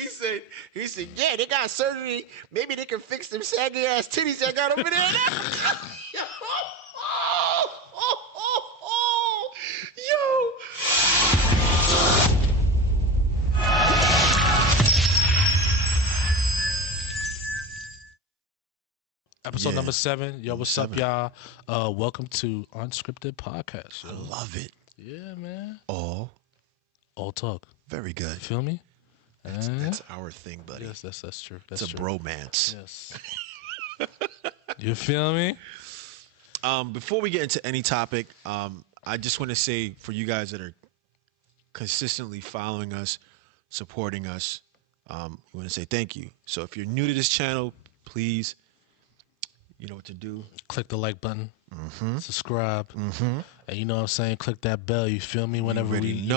He said, yeah, they got surgery. Maybe they can fix them saggy ass titties I got over there. Yo. Episode number 7. Yo, what's up, y'all? Welcome to Unscripted Podcast. Yo. I love it. Yeah, man. All talk. very good. You feel me? That's our thing, buddy. Yes, that's true. That's it's a true. bromance. Yes. You feel me? Before we get into any topic, I just want to say for you guys that are consistently following us, supporting us, we want to say thank you. So if you're new to this channel, please, you know what to do. Click the like button. Subscribe. And you know what I'm saying? Click that bell. You feel me? Whenever we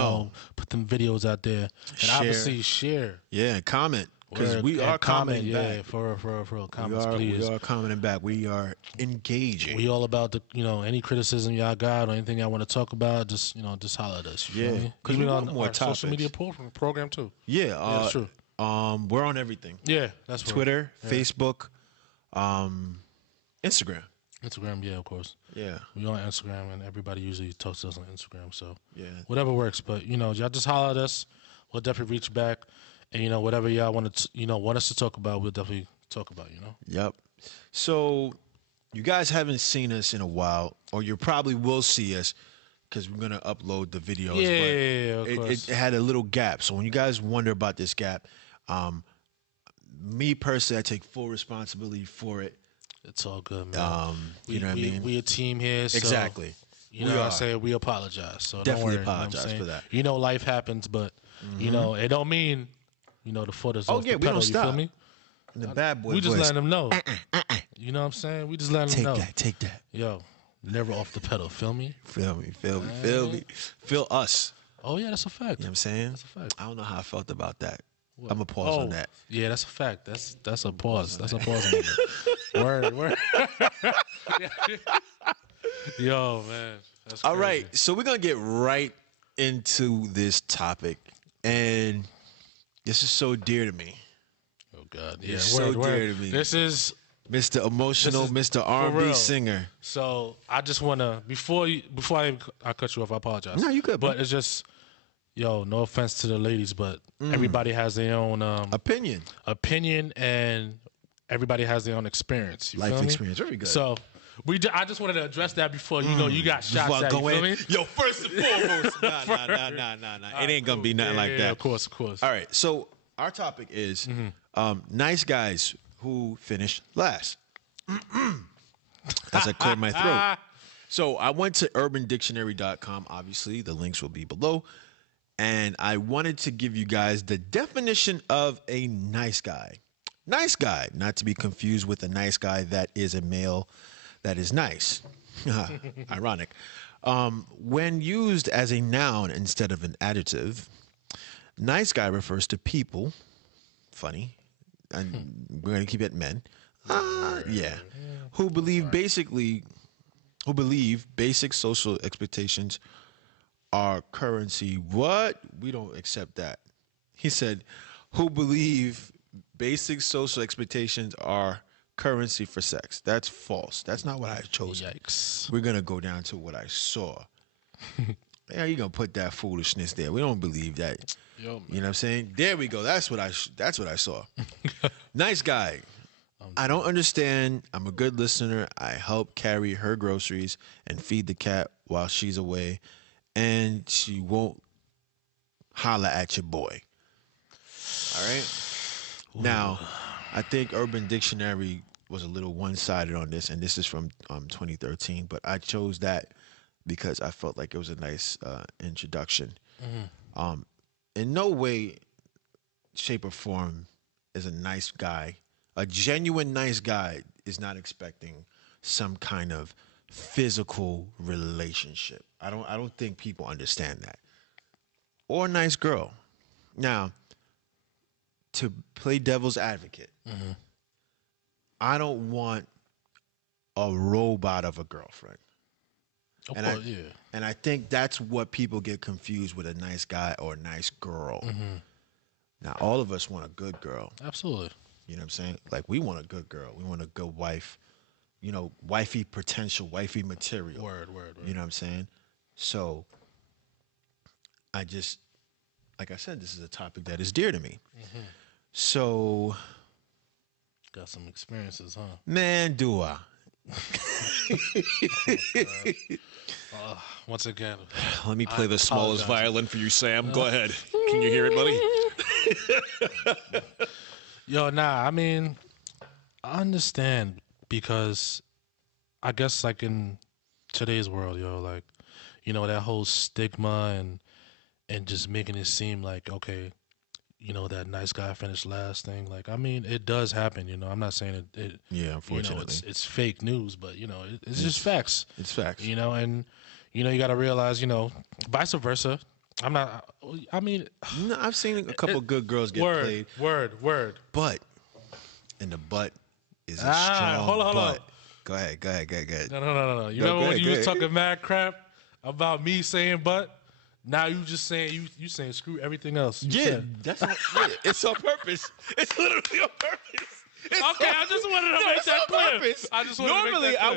put them videos out there. And Share. Obviously share. Yeah, and comment. Because we are commenting back. Yeah, for real. Comments, please. We are commenting back. We are engaging. We all about any criticism y'all got or anything y'all want to talk about, just holler at us. You feel me? Because we want more our topics. social media program too. Yeah, that's true. We're on everything. Yeah, that's Twitter, Facebook, Instagram. Instagram, yeah, of course. Yeah. We on Instagram, and everybody usually talks to us on Instagram, so yeah, whatever works. But y'all just holler at us. We'll definitely reach back, and whatever y'all want us to talk about, we'll definitely talk about. Yep. So you guys haven't seen us in a while, or you probably will see us because we're gonna upload the videos. Yeah, but of course. It had a little gap. So when you guys wonder about this gap, me personally, I take full responsibility for it. It's all good, man. You know what I mean? We a team here. So, exactly. You know what I'm saying? We apologize. So definitely don't worry, apologize for that. Life happens, but it don't mean the foot is off the pedal. We don't stop. You feel me? And the bad boy. We just voice. letting them know. You know what I'm saying? We just letting them know. Take that. Yo, never off the pedal. Feel me? Feel me. Feel us. Oh yeah, that's a fact. You know what I'm saying? That's a fact. I don't know how I felt about that. What? I'm going to pause on that. Yeah, that's a fact. That's a pause. That's a pause moment. Word. Yo, man. That's crazy. All right. So we're going to get right into this topic. And this is so dear to me. Oh, God. Yeah, it's so dear to me. This is Mr. Emotional, Mr. R&B singer. So I just want to, before I cut you off, I apologize. No, you good. But it's just, no offense to the ladies, but everybody has their own opinion, and everybody has their own experience. Life experience. Very good. So I just wanted to address that before you got shots at. You feel me? Yo, first and foremost, nah. It ain't gonna be nothing like that. Yeah, of course. All right. So our topic is nice guys who finished last. As I cleared my throat. So I went to UrbanDictionary.com. Obviously, the links will be below. And I wanted to give you guys the definition of a nice guy. Nice guy, not to be confused with a nice guy that is a male that is nice. Ironic. When used as a noun instead of an adjective, nice guy refers to people, funny, and we're going to keep it men, who believe basic social expectations are currency. What? We don't accept that. He said, who believe basic social expectations are currency for sex. That's false. That's not what I chose. Yikes. We're going to go down to what I saw. Yeah, you're going to put that foolishness there. We don't believe that. Yo, man. You know what I'm saying? There we go. That's what I saw. Nice guy. I don't understand. I'm a good listener. I help carry her groceries and feed the cat while she's away. And she won't holler at your boy. All right? Ooh. Now, I think Urban Dictionary was a little one-sided on this, and this is from 2013, but I chose that because I felt like it was a nice introduction. In no way, shape, or form is a nice guy. A genuine nice guy is not expecting some kind of physical relationship. I don't think people understand that. Or a nice girl. Now, to play devil's advocate, I don't want a robot of a girlfriend. And I think that's what people get confused with a nice guy or a nice girl. Now, all of us want a good girl. Absolutely. You know what I'm saying? Like, we want a good girl. We want a good wife. You know, wifey potential, wifey material. Word. You know what I'm saying? So, I just, like I said, this is a topic that is dear to me. Mm-hmm. So. Got some experiences, huh? Man, do I. Once again, let me play the smallest violin for you, Sam. Go ahead. Can you hear it, buddy? Yo, nah, I mean, I understand because I guess like in today's world, yo, like, you know, that whole stigma and just making it seem like, okay, you know, that nice guy finished last thing. Like, I mean, it does happen, you know. I'm not saying it yeah, unfortunately. You know, it's fake news, but, you know, it's just facts. It's facts. You know, and, you know, you got to realize, you know, vice versa. No, I've seen a couple good girls get played. Word. But, and the butt is a strong hold on. Go ahead. No. You remember when you was talking mad crap about me saying butt? Now you just saying you saying screw everything else. That's it's on purpose. It's literally on purpose. I just wanted to make that clear. Normally I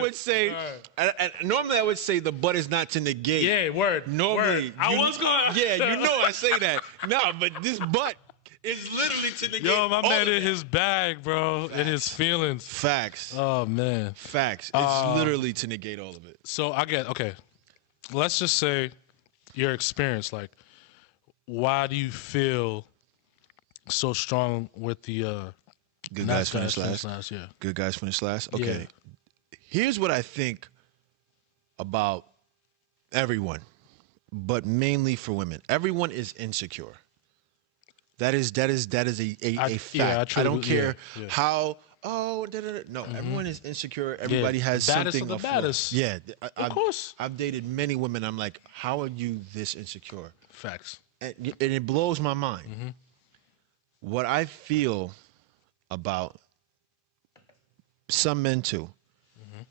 would say the butt is not to negate. Yeah, word. Normally, word. I was going. Yeah, you know I say that. No, but this butt is literally to negate. Yo, my man in his bag, bro, in his feelings. Facts. Oh man. Facts. It's literally to negate all of it. So okay. Let's just say your experience, like, why do you feel so strong with the good guys finish last? Yeah. Good guys finish last. Okay. Yeah. Here's what I think about everyone, but mainly for women. Everyone is insecure. That is a fact. Yeah, I don't care how. Oh, no. Mm-hmm. Everyone is insecure. Everybody has something. Of the baddest. Yeah, of course. I've dated many women. I'm like, how are you this insecure? Facts. And it blows my mind. Mm-hmm. What I feel about some men too. Mm-hmm.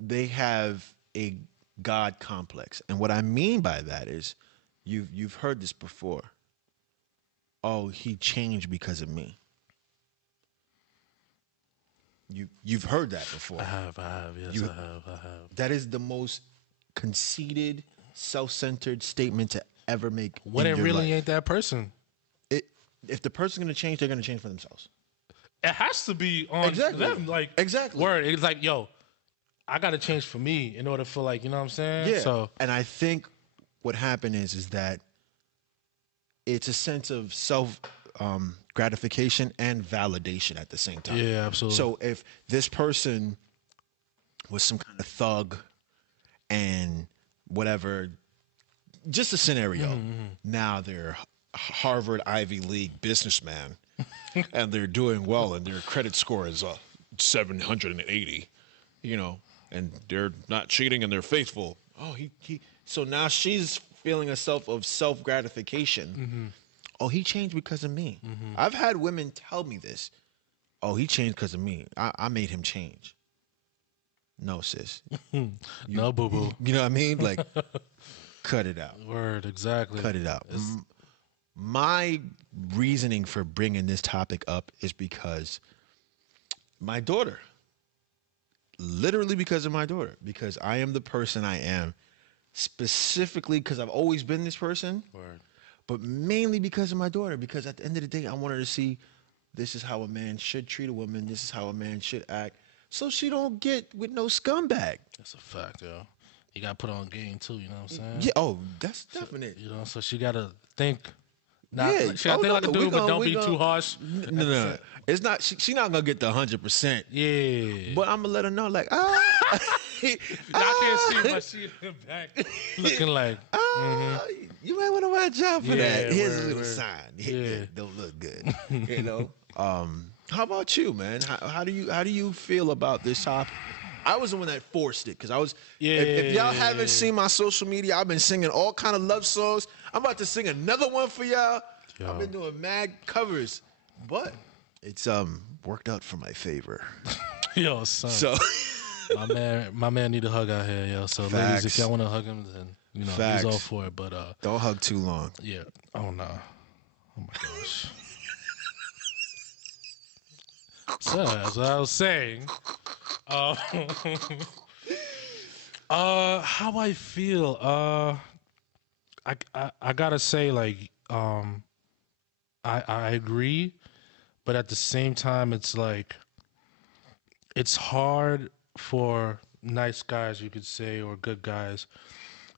They have a God complex, and what I mean by that is, you've heard this before. Oh, he changed because of me. You've heard that before. I have. Yes, I have. That is the most conceited, self-centered statement to ever make. When it really ain't that person. If the person's gonna change, they're gonna change for themselves. It has to be on them. Like, exactly. Word. It's like, yo, I gotta change for me in order for, like, you know what I'm saying? Yeah. So, and I think what happened is that it's a sense of self gratification and validation at the same time. Yeah, absolutely. So if this person was some kind of thug and whatever, just a scenario. Mm-hmm. Now they're Harvard Ivy League businessman and they're doing well and their credit score is 780, you know, and they're not cheating and they're faithful. Oh, so now she's feeling a self gratification. Mm-hmm. Oh, he changed because of me. Mm-hmm. I've had women tell me this. Oh, he changed because of me. I made him change. No, sis. No, boo-boo. You know what I mean? Like, cut it out. Word, exactly. Cut it out. My reasoning for bringing this topic up is because my daughter. Literally because of my daughter. Because I am the person I am. Specifically because I've always been this person. Word. But mainly because of my daughter. Because at the end of the day, I want her to see this is how a man should treat a woman. This is how a man should act. So she don't get with no scumbag. That's a fact, yo. You got to put on game, too, you know what I'm saying? Yeah, oh, that's definite. You know, so she got to think. She got to think like a dude, but don't be too harsh. No. It's not, she not going to get the 100%. Yeah. But I'm going to let her know, like, I can't see my shit in the back looking like. You might want to watch out for that. Here's a little sign. Yeah. Don't look good. You know. How about you, man? How do you feel about this topic? I was the one that forced it because I was. Yeah. If y'all haven't seen my social media, I've been singing all kind of love songs. I'm about to sing another one for y'all. Yo. I've been doing mad covers, but it's worked out for my favor. Yo, son. So. my man need a hug out here, yo. So Facts. Ladies, if y'all want to hug him, then he's all for it. But don't hug too long. Yeah. Oh no. Oh my gosh. So as I was saying, uh, how I feel, I gotta say, like, I agree, but at the same time, it's like it's hard for nice guys, you could say, or good guys,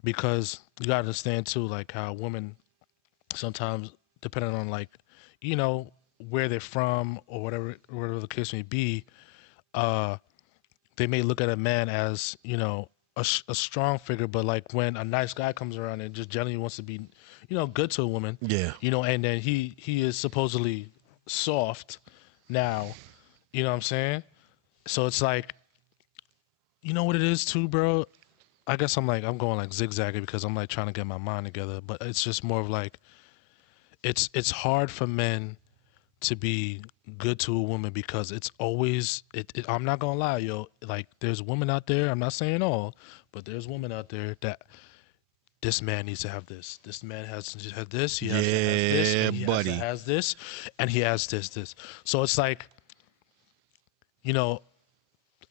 because you gotta understand too, like how women sometimes, depending on like, you know, where they're from or whatever the case may be, uh, they may look at a man as, you know, a strong figure, but like when a nice guy comes around and just generally wants to be, you know, good to a woman, Yeah. you know, and then he is supposedly soft now, you know what I'm saying? So it's like, you know what it is too, bro? I guess I'm going like zigzagging because I'm like trying to get my mind together, but it's just more of like it's hard for men to be good to a woman because it's always I'm not gonna lie, yo. Like there's women out there. I'm not saying all, but there's women out there that this man needs to have this. This man has to have this. He has to have this. Yeah, And he buddy. has this, and he has this. So it's like, you know,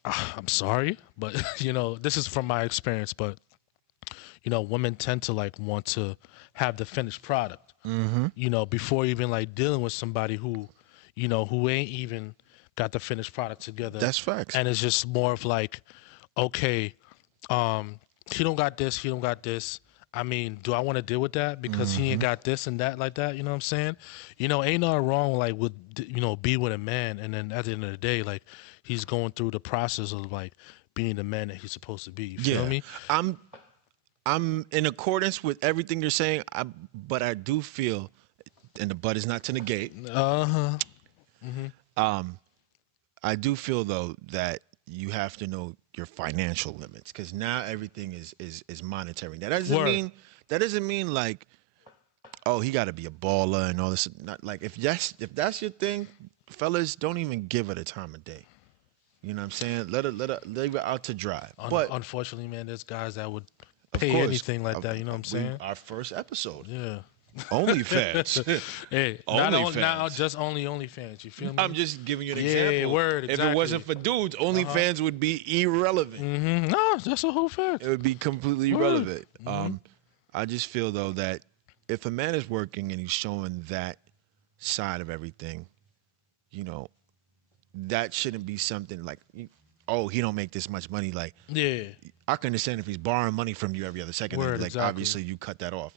I'm sorry, but you know, this is from my experience. But you know, women tend to like want to have the finished product. You know, before even like dealing with somebody who, you know, who ain't even got the finished product together. That's facts. And it's just more of like, okay, he don't got this, he don't got this. I mean, do I want to deal with that because he ain't got this and that like that? You know what I'm saying? You know, ain't nothing wrong like with, you know, be with a man, and then at the end of the day, like he's going through the process of like being the man that he's supposed to be. You feel me? I'm in accordance with everything you're saying, but I do feel, and the but is not to negate. I do feel though that you have to know your financial limits because now everything is monetary. That doesn't mean like, oh, he got to be a baller and all this. Not like if that's your thing, fellas, don't even give it a time of day. You know what I'm saying? Let it leave it out to dry. But Unfortunately, man, there's guys that would pay course, anything like that. You know what I'm saying? Our first episode, Yeah. OnlyFans. Hey, not just OnlyFans. You feel me? I'm just giving you an Yeah, example. word, If exactly. it wasn't for dudes, OnlyFans would be irrelevant. No, that's a whole fact. It would be completely irrelevant. I just feel though that if a man is working and he's showing that side of everything, you know, that shouldn't be something like, oh, he don't make this much money. Like, Yeah. I can understand if he's borrowing money from you every other second. Word, Like, exactly. obviously, you cut that off.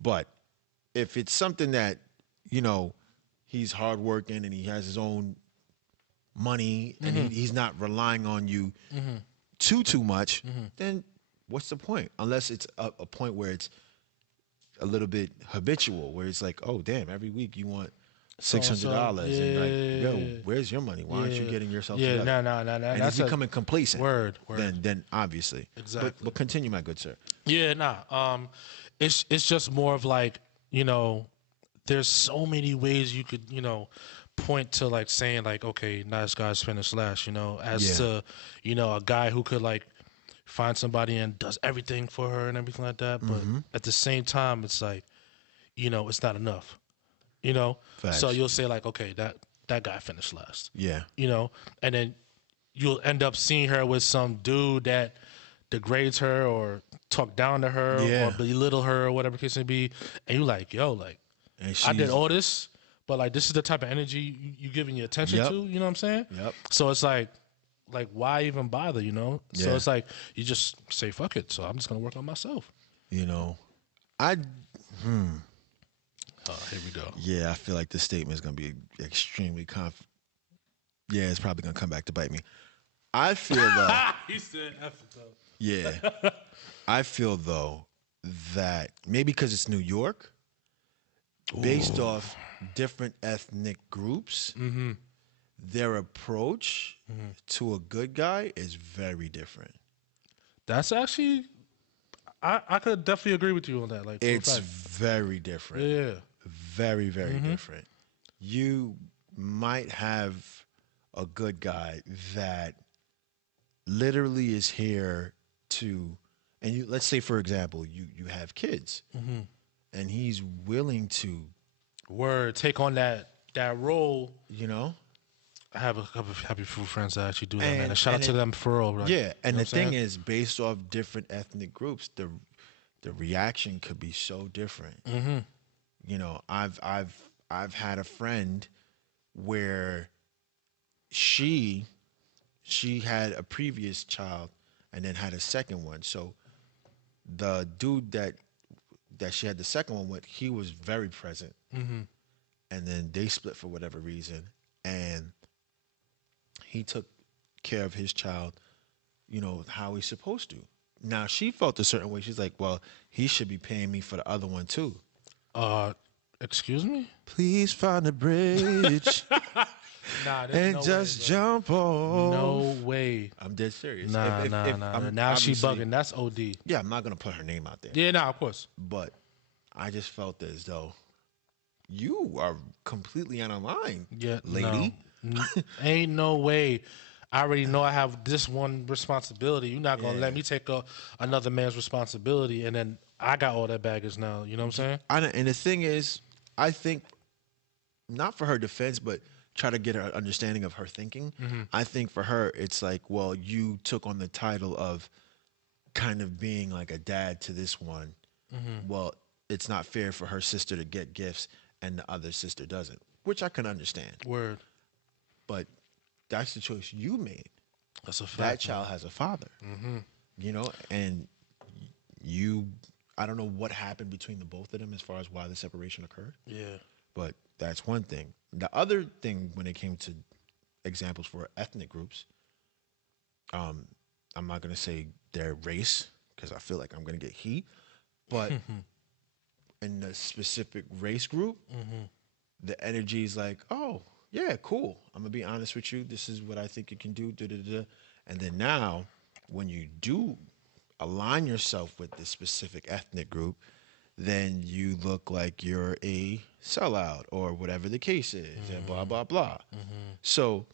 But if it's something that, you know, he's hardworking and he has his own money and he's not relying on you too much, then what's the point? Unless it's a point where it's a little bit habitual, where it's like, oh, damn, every week you want $600, and like, yo, where's your money? Why aren't you getting yourself together? No. And That's he's becoming complacent. Word. Then obviously. Exactly. But continue, my good sir. Yeah, it's just more of like, you know, there's so many ways you could, you know, point to like saying like, okay, nice guys finish last, you know, as to, you know, a guy who could like find somebody and does everything for her and everything like that. But at the same time, it's like, you know, it's not enough, you know? Facts. So you'll say like, okay, that guy finished last. Yeah. You know, and then you'll end up seeing her with some dude that degrades her or talk down to her or belittle her or whatever case may be, and you like, yo, like, And I did all this, but like this is the type of energy you giving your attention Yep. to, you know what I'm saying? Yep. So it's like why even bother, you know? So Yeah. it's like you just say fuck it. So I'm just gonna work on myself. You know, Oh, here we go. yeah, I feel like this statement is going to be extremely yeah, it's probably going to come back to bite me. I feel though, He said F it though. yeah, I feel though that maybe because it's New York, based off different ethnic groups, their approach to a good guy is very different. That's actually I could definitely agree with you on that. Like for a It's fact. very different. Yeah. Very, very different. You might have a good guy that literally is here to, and you, let's say for example, you have kids, and he's willing to Word, take on that role. You know. I have a couple of happy few friends that actually do that, man. And And shout out to them for real. Like, yeah, and you know the thing saying? is, based off different ethnic groups, the reaction could be so different. Mm-hmm. You know, I've had a friend where she had a previous child and then had a second one. So the dude that she had the second one with, he was very present. Mm-hmm. And then they split for whatever reason, and he took care of his child, you know, how he's supposed to. Now she felt a certain way. She's like, well, he should be paying me for the other one too. Excuse me? Please find a bridge Nah, and no just way, jump off. no way. I'm dead serious. Nah. Now she obviously- bugging. That's OD. Yeah, I'm not gonna put her name out there. Yeah, nah, of course. But I just felt as though you are completely out of line, Yeah, lady. no. Ain't no way. I already know I have this one responsibility. You're not gonna let me take another man's responsibility, and then I got all that baggage now. You know what I'm saying? And the thing is, I think, not for her defense, but try to get an understanding of her thinking. Mm-hmm. I think for her, it's like, well, you took on the title of kind of being like a dad to this one. Mm-hmm. Well, it's not fair for her sister to get gifts and the other sister doesn't, which I can understand. Word. But that's the choice you made. That's a fact. That child has a father, you know, and I don't know what happened between the both of them as far as why the separation occurred. Yeah. But that's one thing. The other thing, when it came to examples for ethnic groups, I'm not going to say their race because I feel like I'm going to get heat, but in the specific race group, the energy is like, oh, yeah, cool. I'm going to be honest with you. This is what I think you can do. And then now, when you do align yourself with this specific ethnic group, then you look like you're a sellout or whatever the case is, and blah, blah, blah. So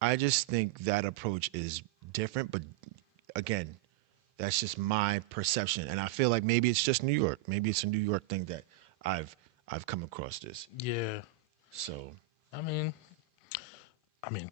I just think that approach is different. But again, that's just my perception. And I feel like maybe it's just New York. Maybe it's a New York thing that I've come across this. Yeah. So I mean,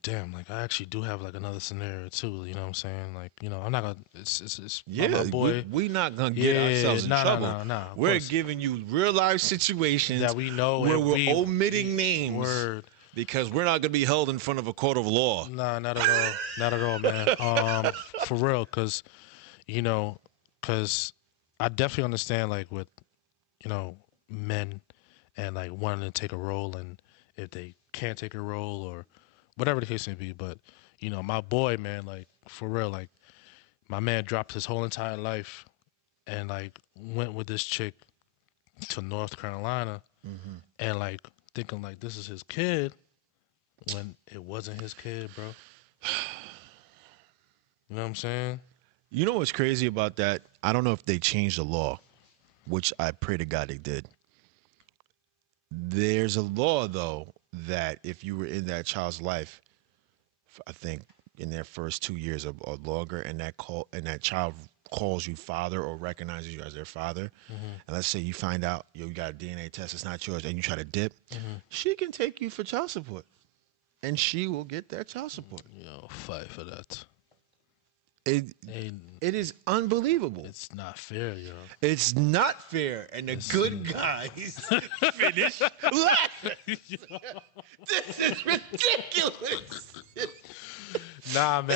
damn. Like, I actually do have like another scenario too. You know what I'm saying? Like, you know, I'm not gonna. It's my boy. we not gonna get ourselves in trouble. Nah, We're giving you real life situations that we know where and we're omitting names. Word. Because we're not going to be held in front of a court of law. Nah, not at all. Not at all, man. For real, because I definitely understand, like, with, you know, men and, like, wanting to take a role, and if they can't take a role or whatever the case may be. But, you know, my boy, man, like, for real, like, my man dropped his whole entire life and, like, went with this chick to North Carolina and, like, thinking, like, this is his kid when it wasn't his kid, bro. You know what I'm saying? You know what's crazy about that? I don't know if they changed the law, which I pray to God they did. There's a law, though, that if you were in that child's life, I think in their first 2 years or longer, and that child calls you father or recognizes you as their father, and let's say you find out you got a DNA test, it's not yours, and you try to dip, she can take you for child support, and she will get that child support. Yo, fight for that. It is unbelievable. It's not fair, yo. It's not fair, and the good guys finish laughing. This is ridiculous. Nah, man.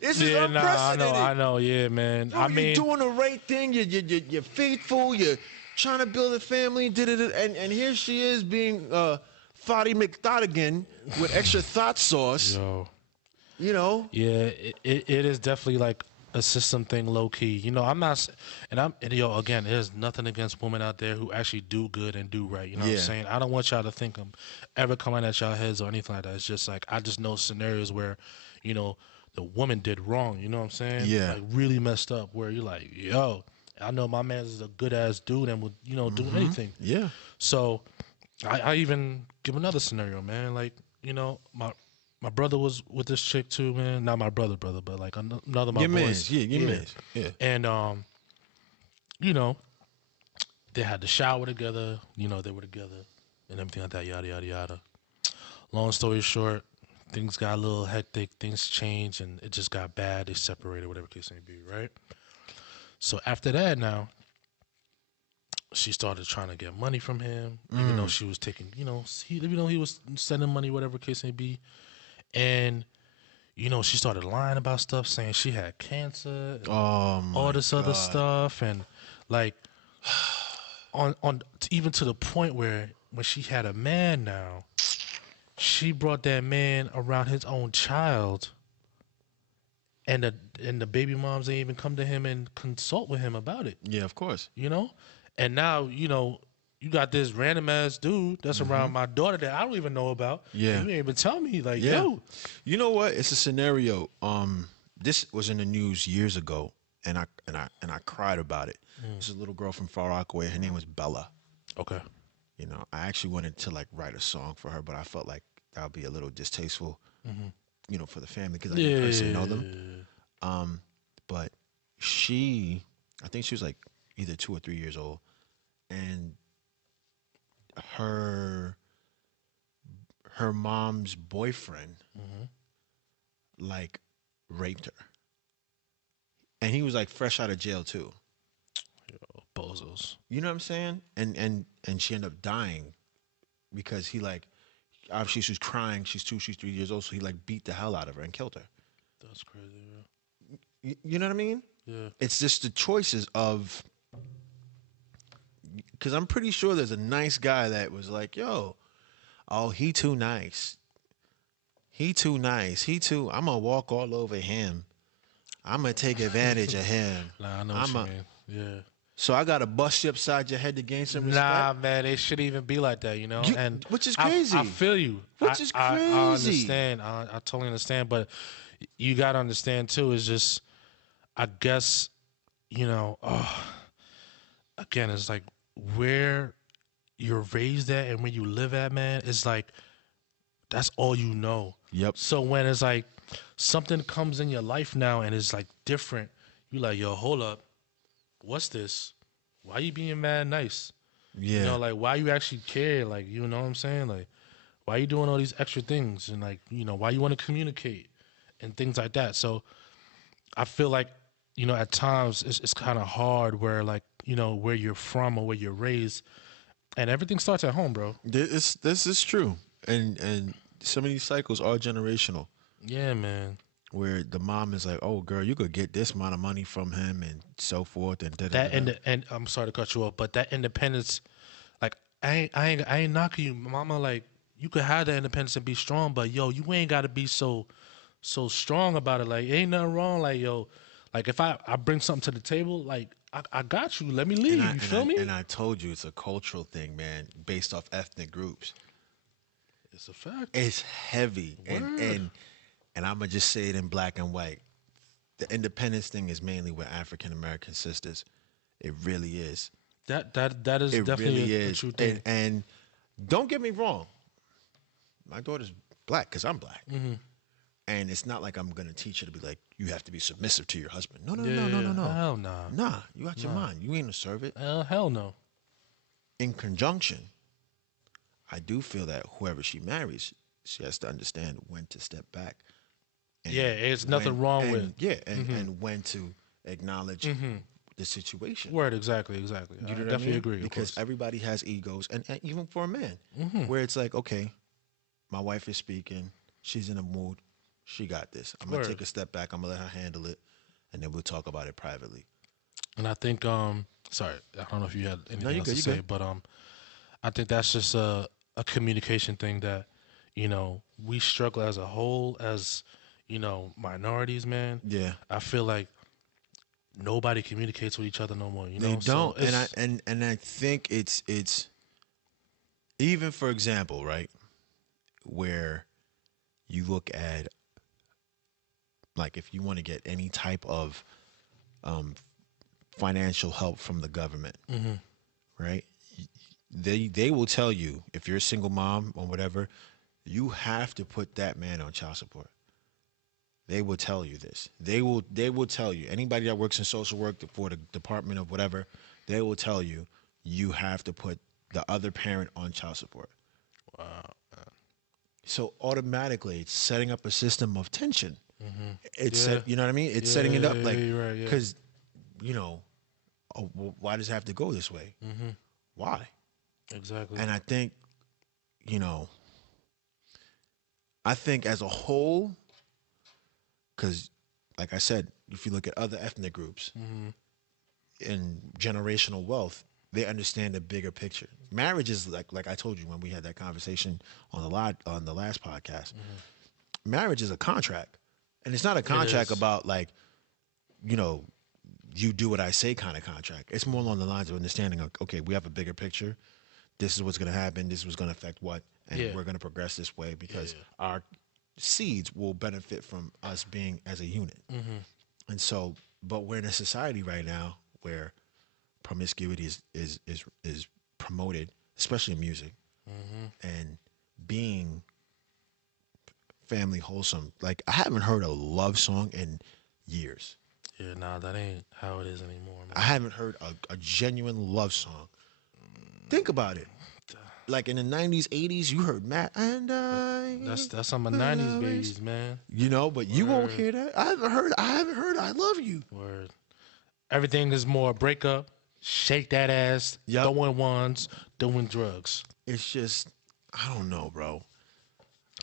This is unprecedented. I know, yeah, man. Bro, you're doing the right thing. You're faithful. You're trying to build a family. And here she is being Thotty McThottigan with extra thought sauce. Yo. You know? Yeah, it is definitely like a system thing, low key. You know, again, there's nothing against women out there who actually do good and do right. You know what I'm saying? I don't want y'all to think I'm ever coming at y'all heads or anything like that. It's just like, I just know scenarios where, you know, the woman did wrong. You know what I'm saying? Yeah. Like, really messed up, where you're like, yo, I know my man is a good ass dude and would, you know, do anything. Yeah. So I even give another scenario, man. Like, you know, my brother was with this chick too, man. Not my brother, but like another of my boys. Your mans. Yeah. And you know, they had the shower together. You know, they were together and everything like that, yada, yada, yada. Long story short, things got a little hectic, things changed, and it just got bad. They separated, whatever case may be, right? So after that, now, she started trying to get money from him, even though she was taking, even though he was sending money, whatever case may be. And, she started lying about stuff, saying she had cancer, and all this other stuff. And, like, on even to the point where when she had a man now, she brought that man around his own child, and the baby moms ain't even come to him and consult with him about it. Yeah, of course. And now, you got this random ass dude that's around my daughter that I don't even know about. Yeah. And you ain't even tell me, like, Yeah. yo. You know what? It's a scenario. This was in the news years ago, and I cried about it. There's a little girl from Far Rockaway. Her name was Bella. Okay. I actually wanted to like write a song for her, but I felt like that would be a little distasteful, for the family because I didn't personally know them. But I think she was like either 2 or 3 years old, and her mom's boyfriend like raped her, and he was like fresh out of jail too. Yo, bozos. You know what I'm saying? And she ended up dying because he like obviously she was crying. She's 3 years old, so he like beat the hell out of her and killed her. That's crazy, man. You know what I mean? Yeah. It's just the choices of, because I'm pretty sure there's a nice guy that was like, yo, he too nice. I'm going to walk all over him. I'm going to take advantage of him. Nah, I know what you mean. Yeah. So I got to bust you upside your head to gain some respect? Nah, man, it shouldn't even be like that, and which is crazy. I feel you. Which is crazy. I understand. I totally understand, but you got to understand, too, is just, I guess, again, it's like where you're raised at and where you live at, man, it's like that's all you know. Yep. So when it's like something comes in your life now and it's like different, you like, yo, hold up. What's this? Why you being mad nice? Yeah. Like why you actually care? Like, you know what I'm saying? Like, why you doing all these extra things? And like, why you want to communicate and things like that. So I feel like, at times it's kind of hard where like, where you're from or where you're raised, and everything starts at home, bro. This is true. And some of these cycles are generational. Yeah, man. Where the mom is like, "Oh, girl, you could get this amount of money from him," and so forth, and and I'm sorry to cut you off, but that independence, like I ain't knocking you, mama. Like you could have that independence and be strong, but yo, you ain't got to be so strong about it. Like ain't nothing wrong. Like yo, like if I bring something to the table, like I got you. Let me lead. You feel me? And I told you it's a cultural thing, man, based off ethnic groups. It's a fact. It's heavy, and I'm gonna just say it in black and white. The independence thing is mainly with African American sisters. It really is. That is it definitely really a is. true thing. And don't get me wrong, my daughter's black because I'm black, and it's not like I'm gonna teach her to be like you have to be submissive to your husband. No. Hell nah. Nah, you got your mind. You ain't gonna serve it. Hell no. In conjunction, I do feel that whoever she marries, she has to understand when to step back. And it's nothing wrong with. Yeah, and when to acknowledge the situation. Word, exactly. You know I what definitely I mean? agree. Because everybody has egos, and even for a man, where it's like, okay, my wife is speaking, she's in a mood, she got this. I'm going to take a step back, I'm going to let her handle it, and then we'll talk about it privately. And I think, sorry, I don't know if you had anything else to say, good. but I think that's just a communication thing that, we struggle as a whole, as, minorities, man. Yeah. I feel like nobody communicates with each other no more, They don't. So and I think it's even, for example, right, where you look at, like, if you want to get any type of financial help from the government, right? They will tell you, if you're a single mom or whatever, you have to put that man on child support. They will tell you this. They will tell you. Anybody that works in social work for the department of whatever, they will tell you you have to put the other parent on child support. Wow. So automatically, it's setting up a system of tension. Mm-hmm. It's Yeah. you know what I mean? It's Yeah, setting it up yeah, like you're right, yeah. because you know, well, why does it have to go this way? Mm-hmm. Why? Exactly. And I think, you know, I think as a whole, because like I said, if you look at other ethnic groups Mm-hmm. in generational wealth, they understand the bigger picture. Marriage is like I told you when we had that conversation on the last podcast. Mm-hmm. Marriage is a contract, and it's not a contract is. about like, you know, you do what I say kind of contract. It's more along the lines of understanding. Okay, we have a bigger picture. This is what's going to happen. This is what's going to affect what, and Yeah. we're going to progress this way because Yeah. our seeds will benefit from us being as a unit. Mm-hmm. And so, but we're in a society right now where promiscuity is promoted, especially in music, Mm-hmm. and being family wholesome. Like I haven't heard a love song in years. Yeah, nah, that ain't how it is anymore, man. I haven't heard a genuine love song. Think about it. Like in the 90s, 80s, you heard Matt and I. That's some of '90s babies, man. You know, but you won't Word. hear that. I haven't heard I love you. Word. Everything is more breakup, shake that ass, Yep. throwing ones, doing drugs. It's just, I don't know, bro.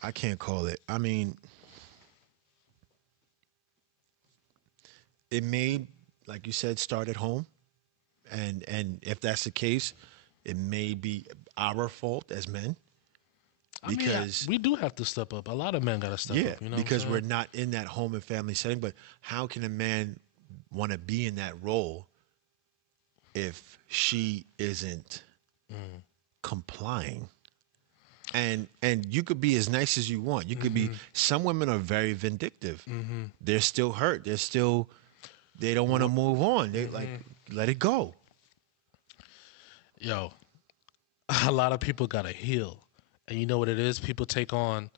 I can't call it. I mean, it may, like you said, start at home. And if that's the case, it may be our fault as men. Because we do have to step up. A lot of men got to step yeah, up. You know, because what we're I'm saying? not in that home and family setting. But how can a man want to be in that role if she isn't complying? And you could be as nice as you want. You could be. Some women are very vindictive. They're still hurt. They don't want to move on. They like let it go. Yo, a lot of people got to heal. And you know what it is? People take on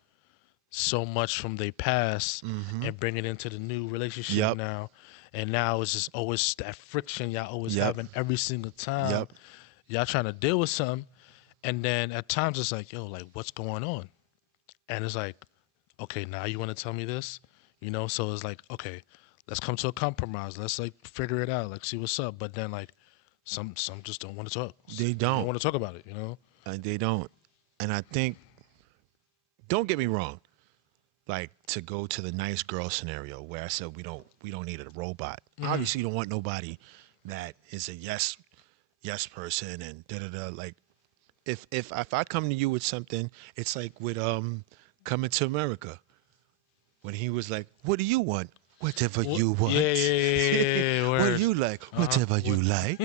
so much from their past and bring it into the new relationship Yep. now. And now it's just always that friction y'all always Yep. having every single time. Yep. Y'all trying to deal with something. And then at times it's like, yo, like, what's going on? And it's like, okay, now you want to tell me this? You know, so it's like, okay, let's come to a compromise. Let's like figure it out, like see what's up. But then like some just don't want to talk. They don't. want to talk about it, you know? They don't. And I think, don't get me wrong, like to go to the nice girl scenario where I said we don't need a robot. Obviously, you don't want nobody that is a yes person and da da da. Like if I come to you with something, it's like with Coming to America when he was like, "What do you want? Whatever you want." Yeah. What Word. do you like? Whatever you like.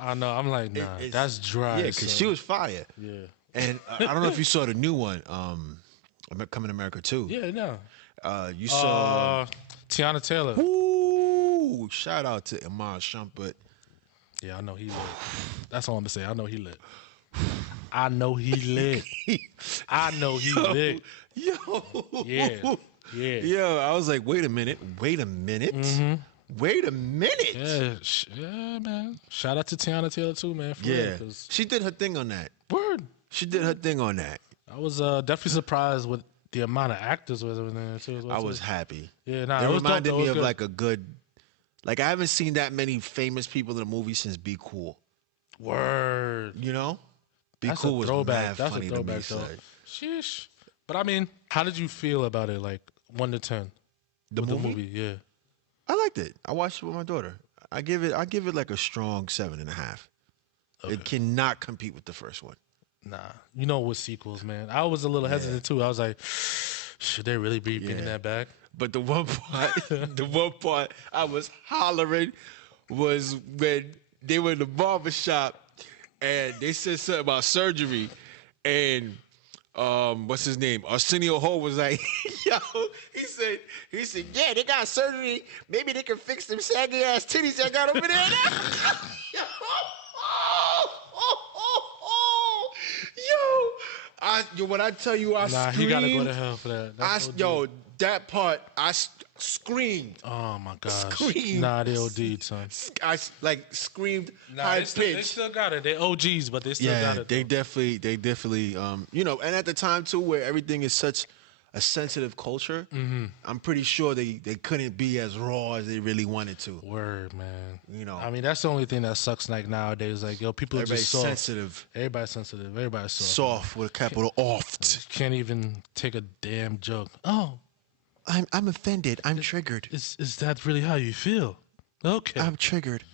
I know. I'm like, nah, It's- that's dry. Yeah, because son. she was fire. Yeah. And I don't know if you saw the new one, Coming to America 2. Yeah, no. You saw. Tiana Taylor. Ooh, shout out to Amar Shumpert. Yeah, I know he lit. That's all I'm gonna say. I know he lit. I know he lit. I know he lit. Yo. Yeah. Yeah. Yo, I was like, wait a minute. Wait a minute. Yeah, man. Shout out to Tiana Taylor too, man. For real, Yeah. 'cause- She did her thing on that. word. She did her thing on that. I was definitely surprised with the amount of actors was in there too. I was happy. Yeah, nah. It was dope, reminded though. me It was of good. like a good. Like, I haven't seen that many famous people in a movie since Be Cool. word. You know? Be That's Cool a was throwback. mad That's funny a to me. throwback, though. son. Sheesh. But I mean, how did you feel about it? Like 1 to 10. The With movie? the movie, yeah. I liked it. I watched it with my daughter. I give it like a strong 7.5. Okay. It cannot compete with the first one. Nah, you know with sequels, man. I was a little hesitant too. I was like, should they really be bringing Yeah. that back? But the one part I was hollering was when they were in the barber shop and they said something about surgery, and what's his name? Arsenio Hall was like, yo, he said, yeah, they got surgery. Maybe they can fix them saggy ass titties I got over there. Yo, When I tell you, I Nah, screamed. he gotta go to hell for that. That's OD. That part, I screamed. Oh my gosh. Screamed. Nah, they OD'd, son. I screamed Nah, high they pitch. still got it. They OGs, but they still got it. They definitely, and at the time too, where everything is such a sensitive culture, I'm pretty sure they couldn't be as raw as they really wanted to. Word, man. I mean, that's the only thing that sucks like nowadays. Like, yo, people are just soft. sensitive. Everybody's sensitive. Everybody's soft. Soft with a capital oft. Can't even take a damn joke. Oh, I'm offended. I'm triggered. is that really how you feel? Okay. I'm triggered.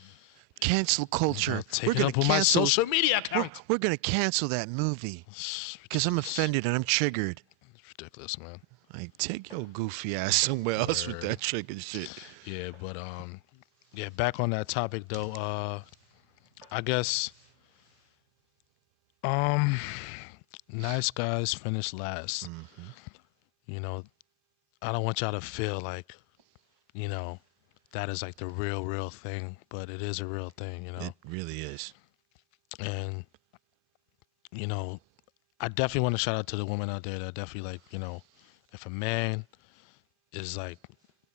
Cancel culture. Take it up on my social media account. We're gonna cancel that movie because I'm offended and I'm triggered. Ridiculous, man. Like, take your goofy ass somewhere else with that trigger shit. Yeah, but back on that topic though. I guess nice guys finish last. I don't want y'all to feel like, that is like the real thing, but it is a real thing, It really is. And I definitely want to shout out to the women out there that definitely, like, if a man is like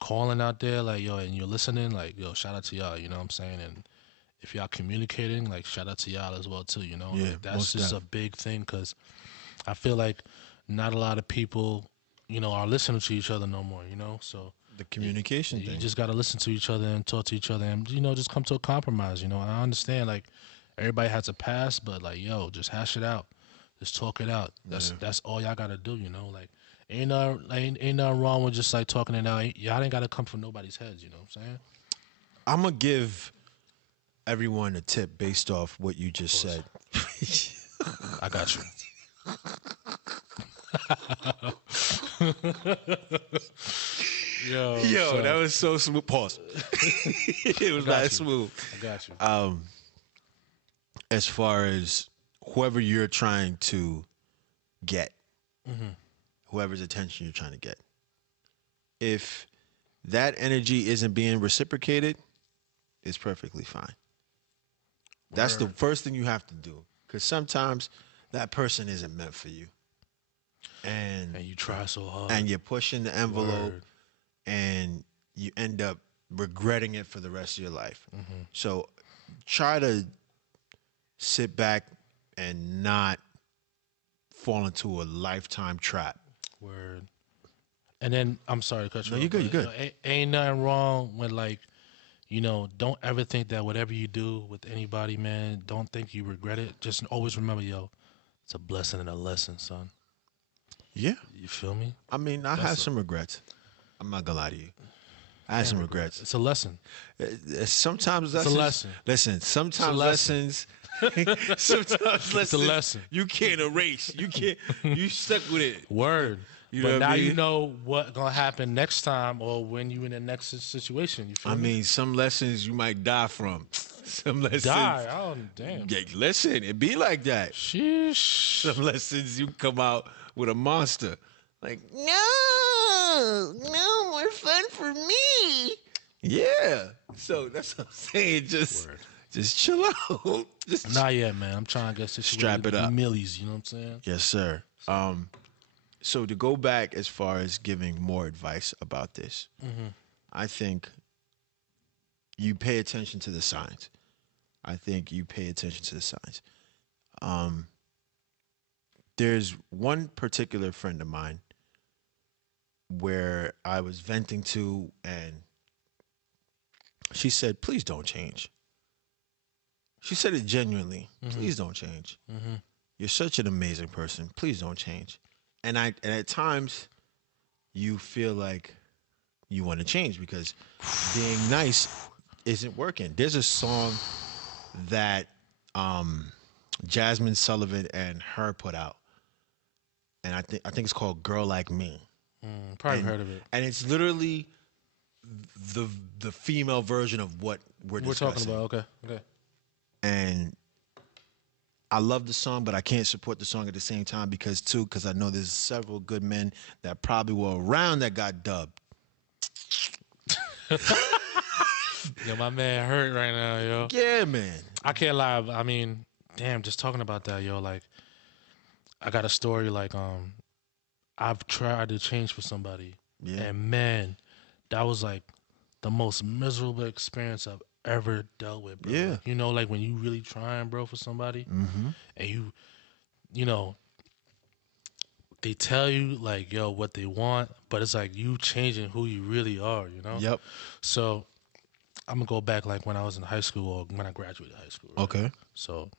calling out there, like, yo, and you're listening, like, yo, shout out to y'all, you know what I'm saying? And if y'all communicating, like, shout out to y'all as well too, Yeah, like, that's just a big thing, because I feel like not a lot of people, are listening to each other no more, so The communication you thing. just got to listen to each other and talk to each other and, just come to a compromise, I understand, like, everybody has a past, but, like, yo, just hash it out. Just talk it out. That's all y'all got to do, like, ain't nothing wrong with just, like, talking it out. Y'all ain't got to come from nobody's heads, you know what I'm saying? I'm going to give everyone a tip based off what you just said. I got you. Yo, so, that was so smooth. Pause. It was not smooth. I got you. As far as whoever you're trying to get, whoever's attention you're trying to get, if that energy isn't being reciprocated, it's perfectly fine. That's the first thing you have to do, because sometimes that person isn't meant for you. And you try so hard. And you're pushing the envelope, and you end up regretting it for the rest of your life. So try to sit back and not fall into a lifetime trap. Word. And then, I'm sorry to cut you off. No, you're good, you're good. Ain't nothing wrong with, like, don't ever think that whatever you do with anybody, man, don't think you regret it. Just always remember, yo, it's a blessing and a lesson, son. Yeah. You feel me? I mean, I had some regrets. I'm not gonna lie to you. I had some regrets. It's a lesson. Sometimes it's a lesson. Listen, sometimes lessons. Sometimes lessons. It's a lesson. You can't erase. You can't. You stuck with it. Word. You know but now I mean? you know what's gonna happen next time, or when you in the next situation. You feel me? I mean, some lessons you might die from. Some lessons. Die? Oh, damn. Yeah, listen, it be like that. Sheesh. Some lessons you come out with a monster. Like, no more fun for me. Yeah. So that's what I'm saying. Just chill out. Not yet, man. I'm trying to get situated. Strap it up. Millies, you know what I'm saying? Yes, sir. So to go back as far as giving more advice about this, I think you pay attention to the signs. There's one particular friend of mine where I was venting to, and she said, please don't change. She said it genuinely. Please don't change. You're such an amazing person. Please don't change. And at times, you feel like you want to change because being nice isn't working. There's a song that Jasmine Sullivan and her put out, and I think it's called "Girl Like Me." Probably heard of it. And it's literally the female version of what we're discussing. Talking about. Okay. And I love the song, but I can't support the song at the same time because I know there's several good men that probably were around that got dubbed. Yo, my man hurt right now, yo. Yeah, man. I can't lie. I mean, damn, just talking about that, yo, like, I got a story like I've tried to change for somebody, and man, that was like the most miserable experience I've ever dealt with, bro. Yeah. Like, like when you really trying, bro, for somebody, and you know, they tell you like, yo, what they want, but it's like you changing who you really are, Yep. So I'm gonna go back like when I was in high school or when I graduated high school. Right? Okay. So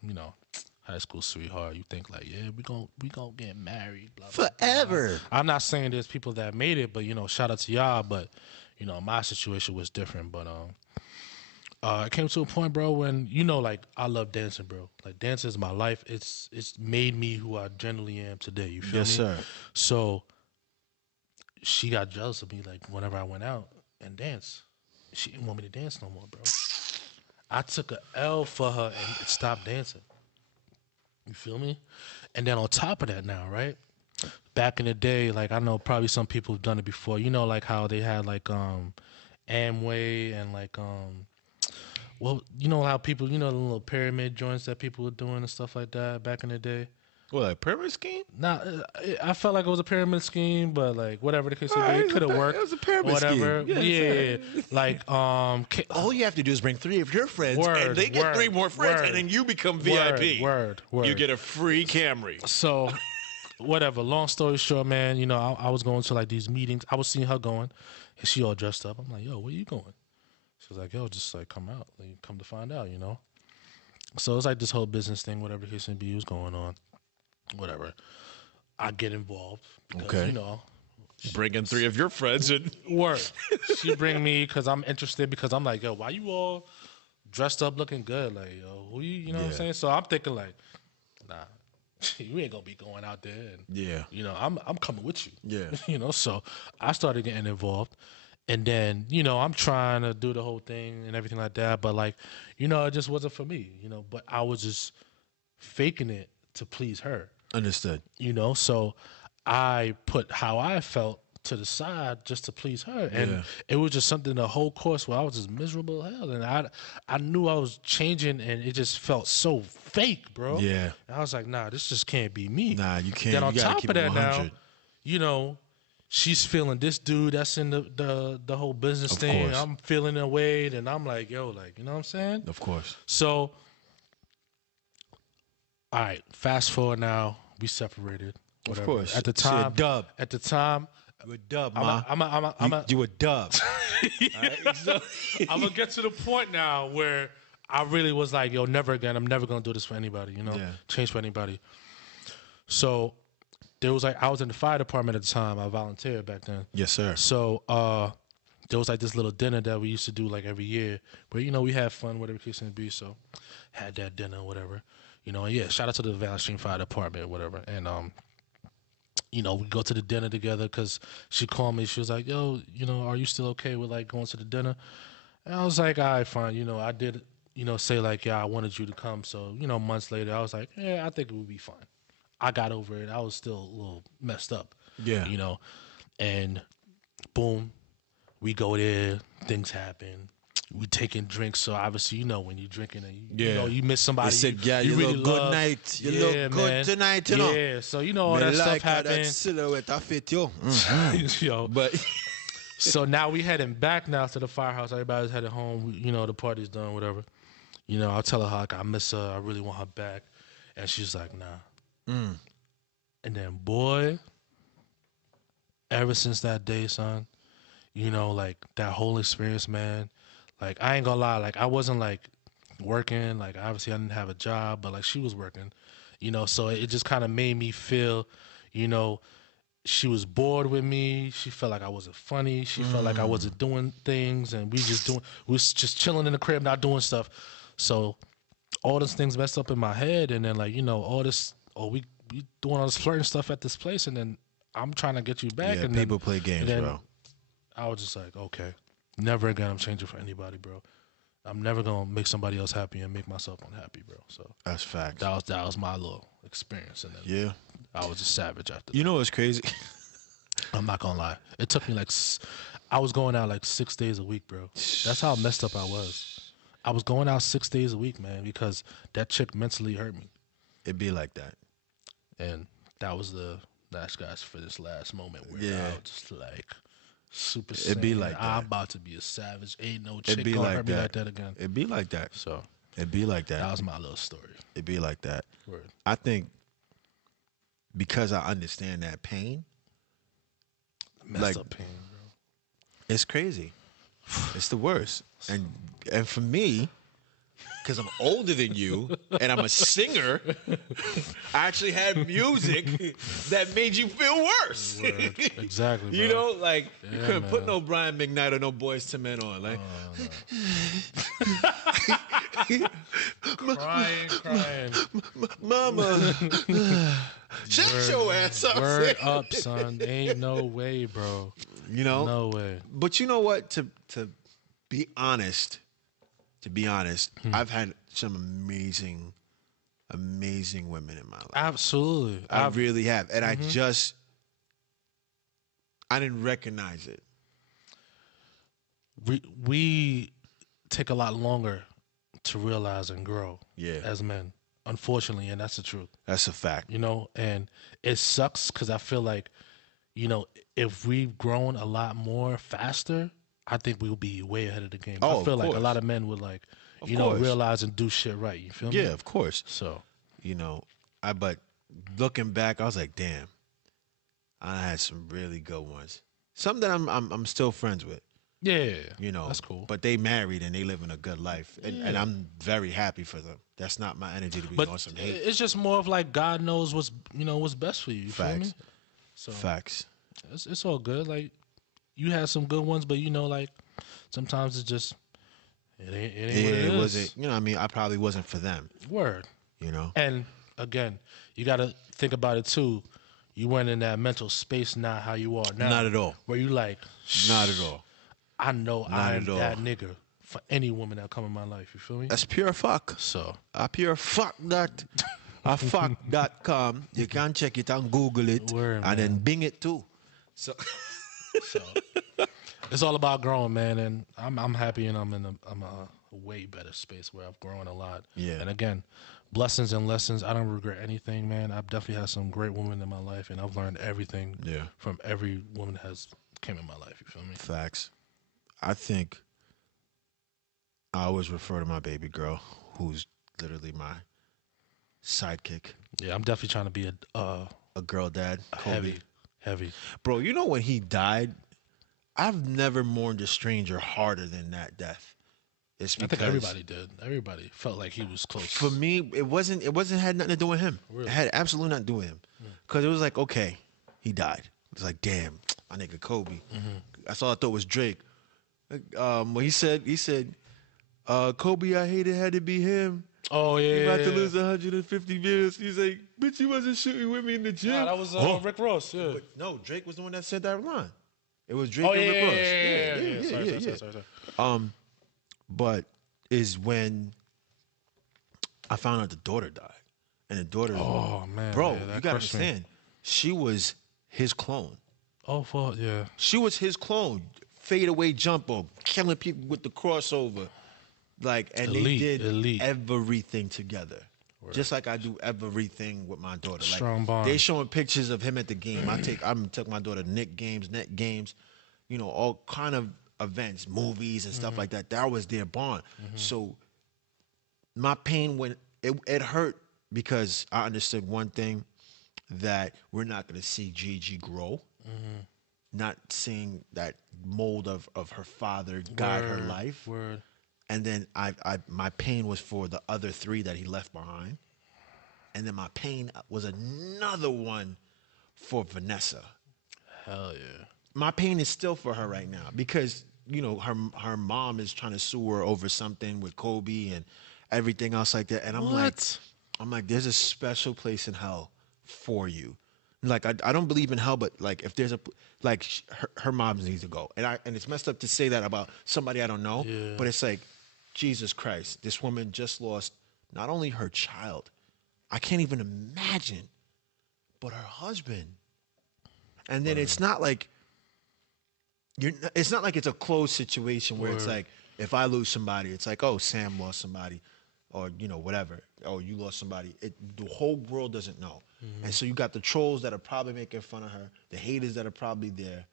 high school sweetheart, you think like, yeah, we gonna get married, blah, blah, Forever. blah. I'm not saying there's people that made it, but shout out to y'all. But my situation was different. But it came to a point, bro, when like I love dancing, bro. Like dancing is my life. It's made me who I genuinely am today. You feel me? Yes, sir. So she got jealous of me, like whenever I went out and danced. She didn't want me to dance no more, bro. I took a L for her and stopped dancing. You feel me? And then on top of that now, right? Back in the day, like I know probably some people have done it before. Like how they had like Amway and like well, how people, the little pyramid joints that people were doing and stuff like that back in the day. What, like pyramid scheme? Nah, I felt like it was a pyramid scheme, but like whatever the case may be, it could have worked. It was a pyramid whatever. scheme. Yeah. Like all you have to do is bring 3 of your friends, and they get 3 more friends, and then you become VIP. Word. You get a free Camry. So, whatever. Long story short, man. I was going to like these meetings. I was seeing her going, and she all dressed up. I'm like, yo, where you going? She was like, yo, just like come out, like, come to find out, So it's like this whole business thing, whatever the case may be, was going on. Whatever. I get involved. Because, Okay. Bring in 3 of your friends and Word. She bring me because I'm interested, because I'm like, yo, why you all dressed up looking good? Like, yo, who you know what I'm saying? So I'm thinking like, nah, you ain't gonna be going out there and I'm coming with you. Yeah. So I started getting involved. And then, I'm trying to do the whole thing and everything like that, but like, it just wasn't for me, but I was just faking it to please her. Understood. So I put how I felt to the side just to please her. And it was just something the whole course where I was just miserable as hell. And I knew I was changing, and it just felt so fake, bro. Yeah. And I was like, nah, this just can't be me. Nah, you can't. Then on you gotta top keep of it that 100. now, she's feeling this dude that's in the whole business Of thing. course. I'm feeling a way, and I'm like, yo, like, you know what I'm saying? Of course. So, all right, fast forward now, we separated. Whatever. Of course. At the She a time, dub. At the time, You a dub, ma. you a dub. So, I'm gonna get to the point now where I really was like, yo, never again. I'm never gonna do this for anybody. Change for anybody. So there was like, I was in the fire department at the time. I volunteered back then. Yes, sir. So there was like this little dinner that we used to do like every year, where we had fun, whatever the case may be. So had that dinner, whatever. And yeah, shout out to the Valley Stream Fire Department, whatever. And we go to the dinner together because she called me. She was like, yo, are you still okay with like going to the dinner? And I was like, all right, fine. I did, say like, yeah, I wanted you to come. So, months later, I was like, yeah, I think it would be fine. I got over it. I was still a little messed up. Yeah. And boom, we go there. Things happen. We taking drinks, so obviously when you're drinking and you miss somebody. They said, yeah, you you really look good love. night. You Yeah, look good man. tonight, Yeah, so all Me that stuff like how happened. that silhouette I fit you. Yo, But so now we heading back now to the Firehouse. Everybody's headed home. The party's done, whatever. I'll tell her like I miss her. I really want her back, and she's like, nah. And then boy, ever since that day, son, like that whole experience, man. Like, I ain't gonna lie, like, I wasn't, like, working. Like, obviously, I didn't have a job, but, like, she was working, So it just kind of made me feel, she was bored with me. She felt like I wasn't funny. She felt like I wasn't doing things, and we was just chilling in the crib, not doing stuff. So all those things messed up in my head, and then, like, all this, we doing all this flirting stuff at this place, and then I'm trying to get you back. yeah, and people then, play games, bro. I was just like, okay. Never again I'm changing for anybody, bro. I'm never gonna make somebody else happy and make myself unhappy, bro. So That's facts. that was my little experience, and then Yeah. I was a savage after. You know what's crazy? I'm not gonna lie. It took me like I was going out like 6 days a week, bro. That's how messed up I was. I was going out 6 days a week, man, because that chick mentally hurt me. It'd be like that. And that was the last guys for this last moment where Yeah. I was just like super It'd be saiyan, like I'm that. about to be a savage. Ain't no It'd chick be gonna like hurt me that. like that again. It'd be like that. So It'd be like that that. was my little story. It'd be like that. Word. I think because I understand that pain, Messed like- up pain, bro. it's crazy. It's the worst. And for me, because I'm older than you and I'm a singer, I actually had music that made you feel worse. Word. Exactly, bro. You know, like you Yeah, couldn't put man. no Brian McKnight or no Boys II Men on. Like, Crying. Mama, shut your ass up. Word up, son. Ain't no way, bro. You know, No way. but you know what? To be honest, I've had some amazing women in my life. Absolutely. I really have, and I didn't recognize it. we take a lot longer to realize and grow Yeah. as men, unfortunately, and that's the truth. That's a fact. You know, and it sucks because I feel like, you know, if we've grown a lot more faster, I think we'll be way ahead of the game. Oh, I feel of like a course. lot of men would like, Of you know, course. realize and do shit right. You feel me? Yeah, of course. So You know, but looking back, I was like, damn, I had some really good ones. Some that I'm still friends with. yeah, You know, that's cool. But they married and they living a good life, and I'm very happy for them. That's not my energy to be But on some hate. it's just more of like God knows what's what's best for you. You feel Facts. me? So Facts. it's all good. Like you had some good ones, but you know, like sometimes it's just it ain't what it is. wasn't. You know, I mean, I probably wasn't for them. Word. You know. And again, you got to think about it too. You weren't in that mental space not how you are now. Not at all. Where you like, Not at all. I know I am at all. that nigga for any woman that come in my life. You feel me? That's pure fuck. So I pure fuck that. A fuck.com. You can check it and Google it. Word, and then Bing it too. so it's all about growing, man. And I'm happy, and I'm in a way better space where I've grown a lot. Yeah. And again, blessings and lessons. I don't regret anything, man. I've definitely had some great women in my life, and I've learned everything Yeah. from every woman that has came in my life. You feel me? Facts. I think I always refer to my baby girl, who's literally my sidekick, Yeah, I'm definitely trying to be a girl dad. Kobe. heavy. Bro, you know when he died, I've never mourned a stranger harder than that death. It's I because think everybody did. Everybody felt like he was close. for me, it wasn't had nothing to do with him. Really? It had absolutely nothing to do with him. Because it was like, okay, he died. It was like, damn, my nigga Kobe. That's all I thought was Drake. When he said, Kobe, I hated had to be him. Oh yeah, He about to lose 150 views. He's like, bitch, you wasn't shooting with me in the gym. Nah, that was Rick Ross. Yeah. But no, Drake was the one that said that line. It was Drake Oh and yeah, Rick yeah, Ross. yeah. Sorry. But is when I found out the daughter died. And the daughter, Oh man, bro, yeah, that you gotta crushed me. understand, she was his clone. Oh fuck yeah. She was his clone. Fadeaway jumper, killing people with the crossover. Like, and Elite, they did elite. everything together. Just like I do everything with my daughter. Like, Strong bond. they showing pictures of him at the game. I took my daughter to net games, you know, all kind of events, movies and stuff like that. That was their bond. So my pain when it hurt because I understood one thing, that we're not gonna see Gigi grow. Not seeing that mold of her father guide her life. Word. And then my pain was for the other three that he left behind. And then my pain was another one for Vanessa. Hell yeah. My pain is still for her right now because, you know, her mom is trying to sue her over something with Kobe and everything else like that. And I'm like, there's a special place in hell for you. Like, I don't believe in hell, but like if there's her mom needs to go. And it's messed up to say that about somebody I don't know, Yeah. but it's like, Jesus Christ, this woman just lost not only her child, I can't even imagine, but her husband. And then it's not like it's a closed situation where it's like, if I lose somebody, it's like, oh, Sam lost somebody. or whatever, or you lost somebody, the whole world doesn't know. And so you got the trolls that are probably making fun of her, the haters that are probably there,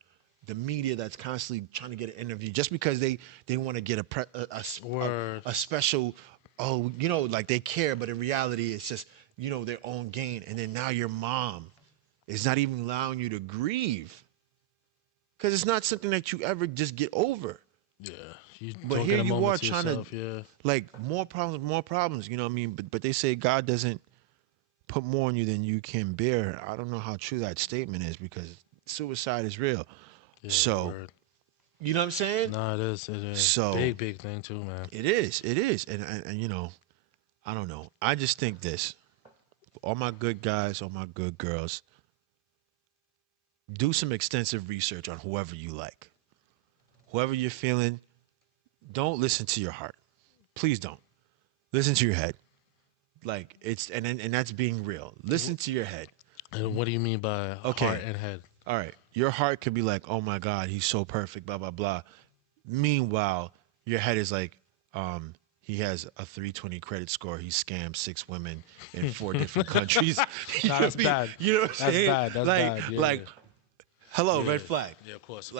the media that's constantly trying to get an interview just because they want to get a special, like they care, but in reality it's just their own gain. And then now your mom is not even allowing you to grieve because it's not something that you ever just get over. Yeah. But here you are trying to, like, more problems, you know what I mean? But they say God doesn't put more on you than you can bear. I don't know how true that statement is because suicide is real. Yeah, so, you know what I'm saying? No, it is. It is. So, big thing too, man. It is. And I don't know. I just think this. For all my good guys, all my good girls, do some extensive research on whoever you like. Whoever you're feeling, don't listen to your heart. Please don't. Listen to your head. Like and that's being real. Listen to your head. And what do you mean by heart and head? All right. Your heart could be like, oh my God, he's so perfect, blah, blah, blah. Meanwhile, your head is like, he has a 320 credit score. He scammed 6 women in 4 different countries. That's bad. You know what I'm saying? That's bad. Yeah, hello, red flag. Yeah, of course.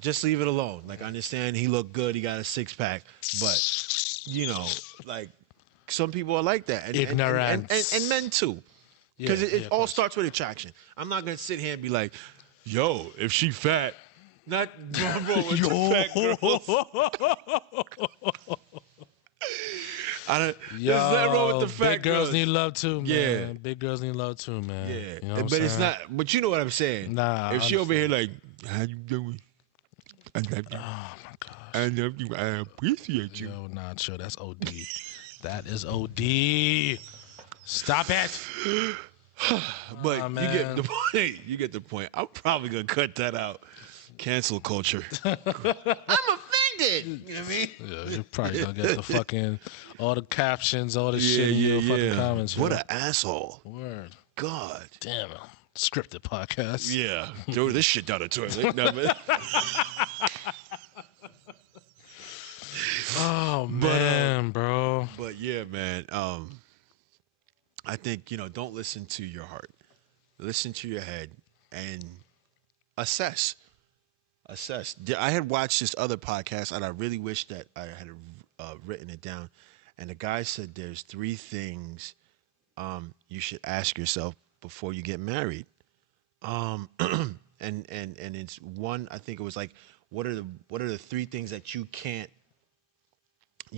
Just leave it alone. Like, I understand he looked good. He got a 6-pack. But, some people are like that. And, ignorance. And men, too. Because it all starts with attraction. I'm not going to sit here and be like, yo, if she fat, not bro, with the fat girls. There's nothing wrong with the fat big girls need love too, man. Yeah. Big girls need love too, man. Yeah. You know but it's not, but you know what I'm saying. Nah. If she over here like, how you doing? I love you. Oh, my gosh. I love you. I appreciate you. Yo, nah, chill. That's OD. That is OD. Stop it. But you get the point. You get the point. I'm probably going to cut that out. Cancel culture. I'm offended. You know what I mean? Yeah, you're probably going to get the fucking, all the captions, all the shit in your fucking comments. What an asshole. Word. God. Damn. Scripted podcast. Yeah. Throw this shit down the toilet. No, man. Oh, man, bro. But yeah, man. I think, don't listen to your heart. Listen to your head and assess. I had watched this other podcast, and I really wish that I had written it down. And the guy said there's 3 things you should ask yourself before you get married. And it's one. I think it was like, what are the 3 things that you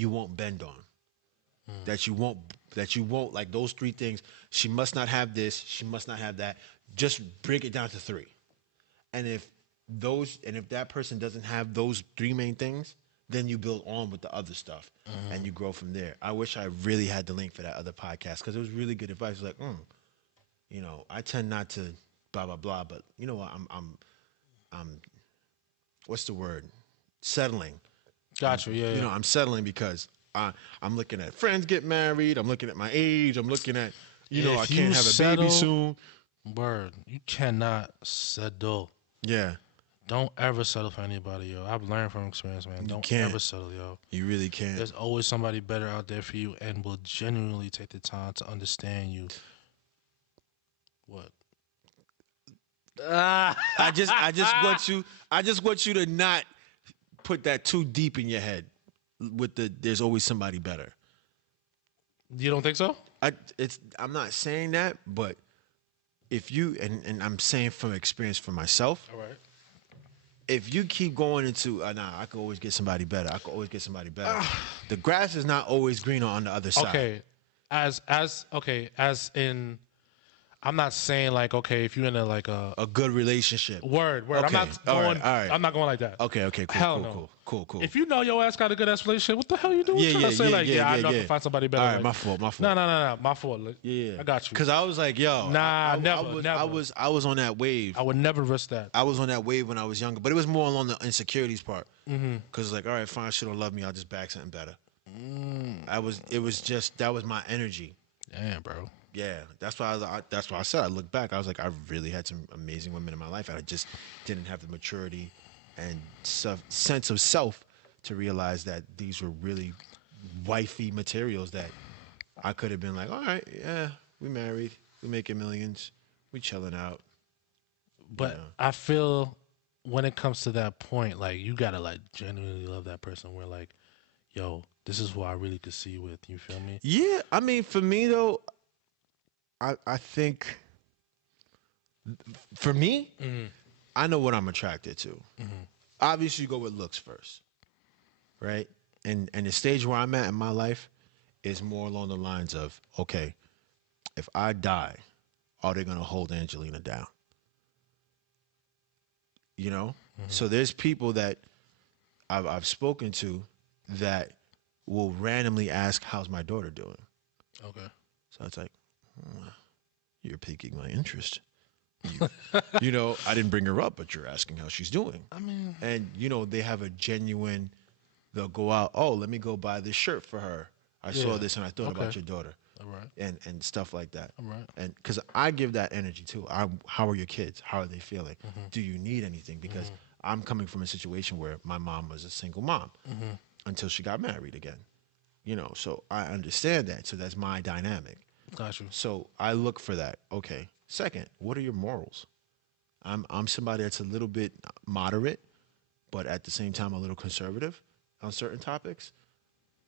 won't bend on? That you won't like those 3 things. She must not have this. She must not have that. Just break it down to 3. And if that person doesn't have those 3 main things, then you build on with the other stuff and you grow from there. I wish I really had the link for that other podcast because it was really good advice. It was like, I tend not to blah blah blah, but you know what? I'm what's the word? Settling. Gotcha. Yeah. I'm settling because I'm looking at friends get married. I'm looking at my age. I'm looking at, I can't have a baby soon. Word. You cannot settle. Yeah. Don't ever settle for anybody, yo. I've learned from experience, man. Don't ever settle, yo. You really can't. There's always somebody better out there for you and will genuinely take the time to understand you. What? I just want you to not put that too deep in your head with there's always somebody better. You don't think so? I'm not saying that, but if you and I'm saying from experience for myself. All right. If you keep going into I could always get somebody better. The grass is not always greener on the other side. Okay. As in, I'm not saying like, okay, if you're in a good relationship. Word. Okay. I'm not going. All right. I'm not going like that. Okay. Cool. Hell no. Cool. If you know your ass got a good ass relationship, what the hell you doing? I know I can find somebody better. All right, my fault. No, my fault. Yeah, I got you. Because I was like, yo, never. I was on that wave. I would never risk that. I was on that wave when I was younger, but it was more along the insecurities part. Because it's like, all right, fine, she don't love me. I'll just bag something better. That was my energy. Damn, bro. Yeah, that's why I said I look back. I was like, I really had some amazing women in my life, and I just didn't have the maturity and sense of self to realize that these were really wifey materials that I could have been like, all right, yeah, we married, we making millions, we chilling out. But I feel when it comes to that point, like you gotta like genuinely love that person. Where like, yo, this is who I really could see with. You feel me? Yeah, I mean, for me though, I think for me, I know what I'm attracted to. Obviously, you go with looks first, right? And the stage where I'm at in my life is more along the lines of, okay, if I die, are they gonna hold Angelina down? You know? So there's people that I've spoken to that will randomly ask, how's my daughter doing? Okay. So it's like, you're piquing my interest. You know, I didn't bring her up, but you're asking how she's doing. I mean, And, you know, they have a genuine, they'll go out, oh, let me go buy this shirt for her. I saw this and I thought about your daughter. all right. And stuff like that. All right. And because I give that energy too. How are your kids? How are they feeling? Do you need anything? Because I'm coming from a situation where my mom was a single mom until she got married again. You know, so I understand that. So that's my dynamic. Got you. So I look for that. Okay. Second, what are your morals? I'm somebody that's a little bit moderate, but at the same time a little conservative on certain topics.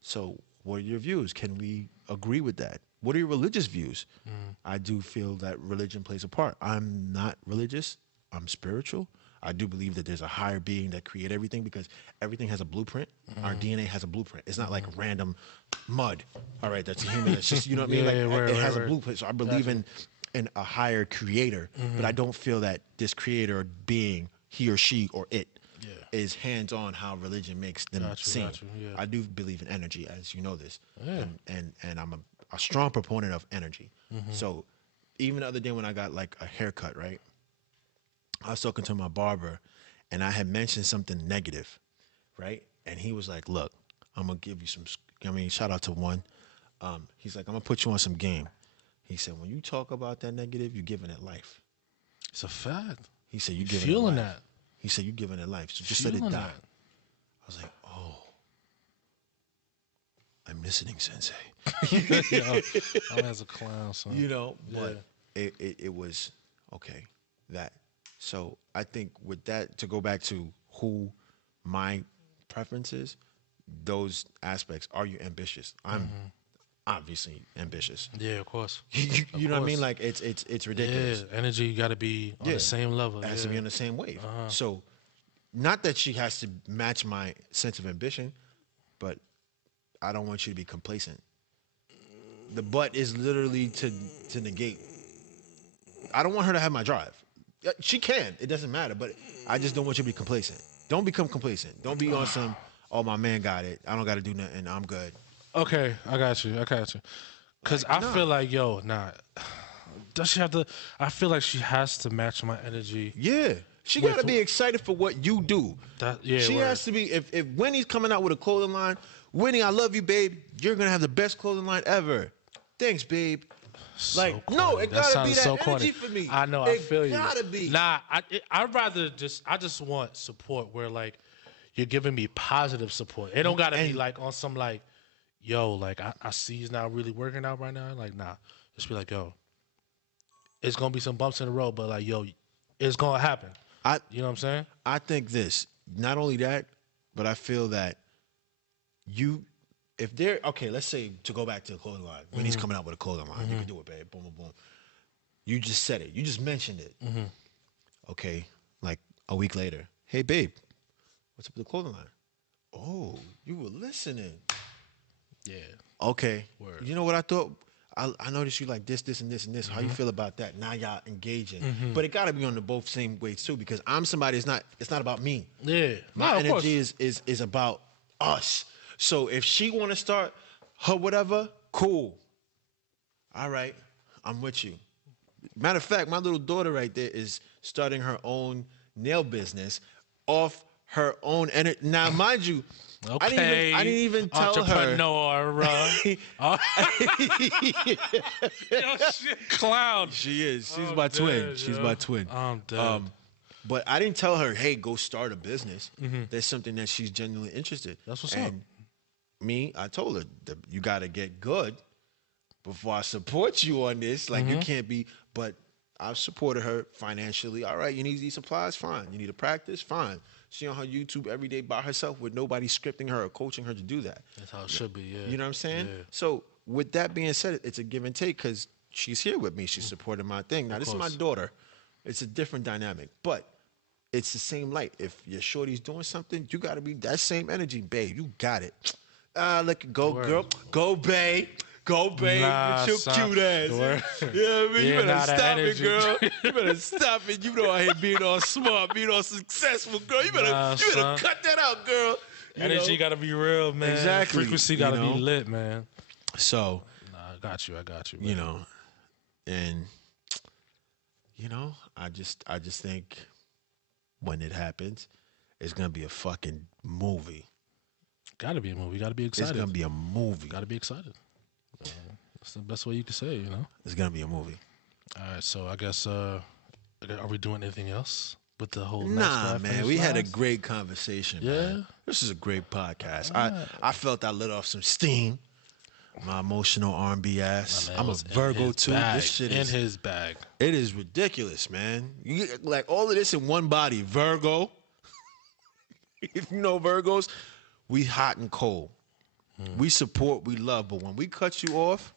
So what are your views? Can we agree with that? What are your religious views? I do feel that religion plays a part. I'm not religious. I'm spiritual. I do believe that there's a higher being that created everything because everything has a blueprint. Our DNA has a blueprint. It's not like random mud. All right, that's a human. It's just, you know what I mean? Like it has a blueprint. So I believe in a higher creator, but I don't feel that this creator or being, he or she or it, is hands-on how religion makes them seem. I do believe in energy, as you know this. And I'm a strong proponent of energy. So even the other day when I got like a haircut, right? I was talking to my barber and I had mentioned something negative, right? And he was like, look, I'm going to give you some, shout out to one. He's like, I'm going to put you on some game. He said, when you talk about that negative, you're giving it life. It's a fact. He said, you're giving feeling it life. that. He said, you're giving it life. So just let it die. That. I was like, oh, I'm listening, sensei. I'm as a clown, son. You know, but it was, okay, that. So I think with that, to go back to who my preference is, those aspects, are you ambitious? I'm obviously ambitious. Yeah, of course. You know what I mean? Like it's ridiculous. Yeah, energy got to be on the same level. It has to be on the same wave. So not that she has to match my sense of ambition, but I don't want you to be complacent. The but is literally to negate. I don't want her to have my drive. She can. It doesn't matter. But I just don't want you to be complacent. Don't become complacent. Don't be on some, oh, my man got it. I don't got to do nothing. I'm good. Okay, I got you. Because I feel like, does she have to, I feel like she has to match my energy. Yeah. She got to be excited for what you do. She has to be, if Winnie's coming out with a clothing line, Winnie, I love you, babe. You're going to have the best clothing line ever. Thanks, babe. Like, no, it gotta be that energy for me. I know, I feel you. It gotta be. Nah, I'd rather I just want support where, like, you're giving me positive support. It don't gotta be, like, on some, like, yo, like, I see he's not really working out right now. Like, nah. Just be like, yo, it's gonna be some bumps in the road, but, like, yo, it's gonna happen. You know what I'm saying? I think this, not only that, but I feel that if they're, okay, let's say, to go back to the clothing line, when he's coming out with a clothing line, you can do it, babe, boom, boom, boom. You just said it. You just mentioned it. Okay, like a week later, hey, babe, what's up with the clothing line? Oh, you were listening. Yeah. Okay. Word. You know what I thought? I noticed you like this, this, and this, and this. How you feel about that? Now y'all engaging. But it got to be on the both same ways, too, because I'm somebody, it's not about me. Yeah. My energy is about us. So if she want to start her whatever, cool. All right, I'm with you. Matter of fact, my little daughter right there is starting her own nail business off her own energy. Now, mind you, okay. I didn't even tell her. Yo, shit, clown. She is. She's my twin. She's my twin. I'm dead. But I didn't tell her, hey, go start a business. There's something that she's genuinely interested. That's what's up. Me, I told her, you got to get good before I support you on this. Like, you can't be, but I've supported her financially. All right, you need these supplies? Fine. You need to practice? Fine. She on her YouTube every day by herself with nobody scripting her or coaching her to do that. That's how it should be, yeah. You know what I'm saying? Yeah. So with that being said, it's a give and take because she's here with me. She's supporting my thing. Now, this is my daughter. It's a different dynamic, but it's the same light. If your shorty's doing something, you got to be that same energy, babe. You got it. Look, go, girl. Go, babe. Go, babe. Nah, with your son. cute ass. Yeah, man. You better stop it, girl. You better stop it. You know I hate being all smart, being all successful, girl. You better cut that out, girl. Energy got to be real, man. Exactly. Frequency got to be lit, man. So, I got you, man. You know, and I just think when it happens, it's gonna be a fucking movie. Got to be a movie. Got to be excited. It's gonna be a movie. Got to be excited. That's the best way you can say it, It's gonna be a movie. All right, so I guess are we doing anything else with the whole? Nah, man, we had a great conversation. Yeah, man. This is a great podcast. I felt I let off some steam. My emotional R&B ass. I'm a Virgo too. This shit is in his bag. It is ridiculous, man. You get, like all of this in one body. Virgo. If you know Virgos, we hot and cold. We support, we love, but when we cut you off,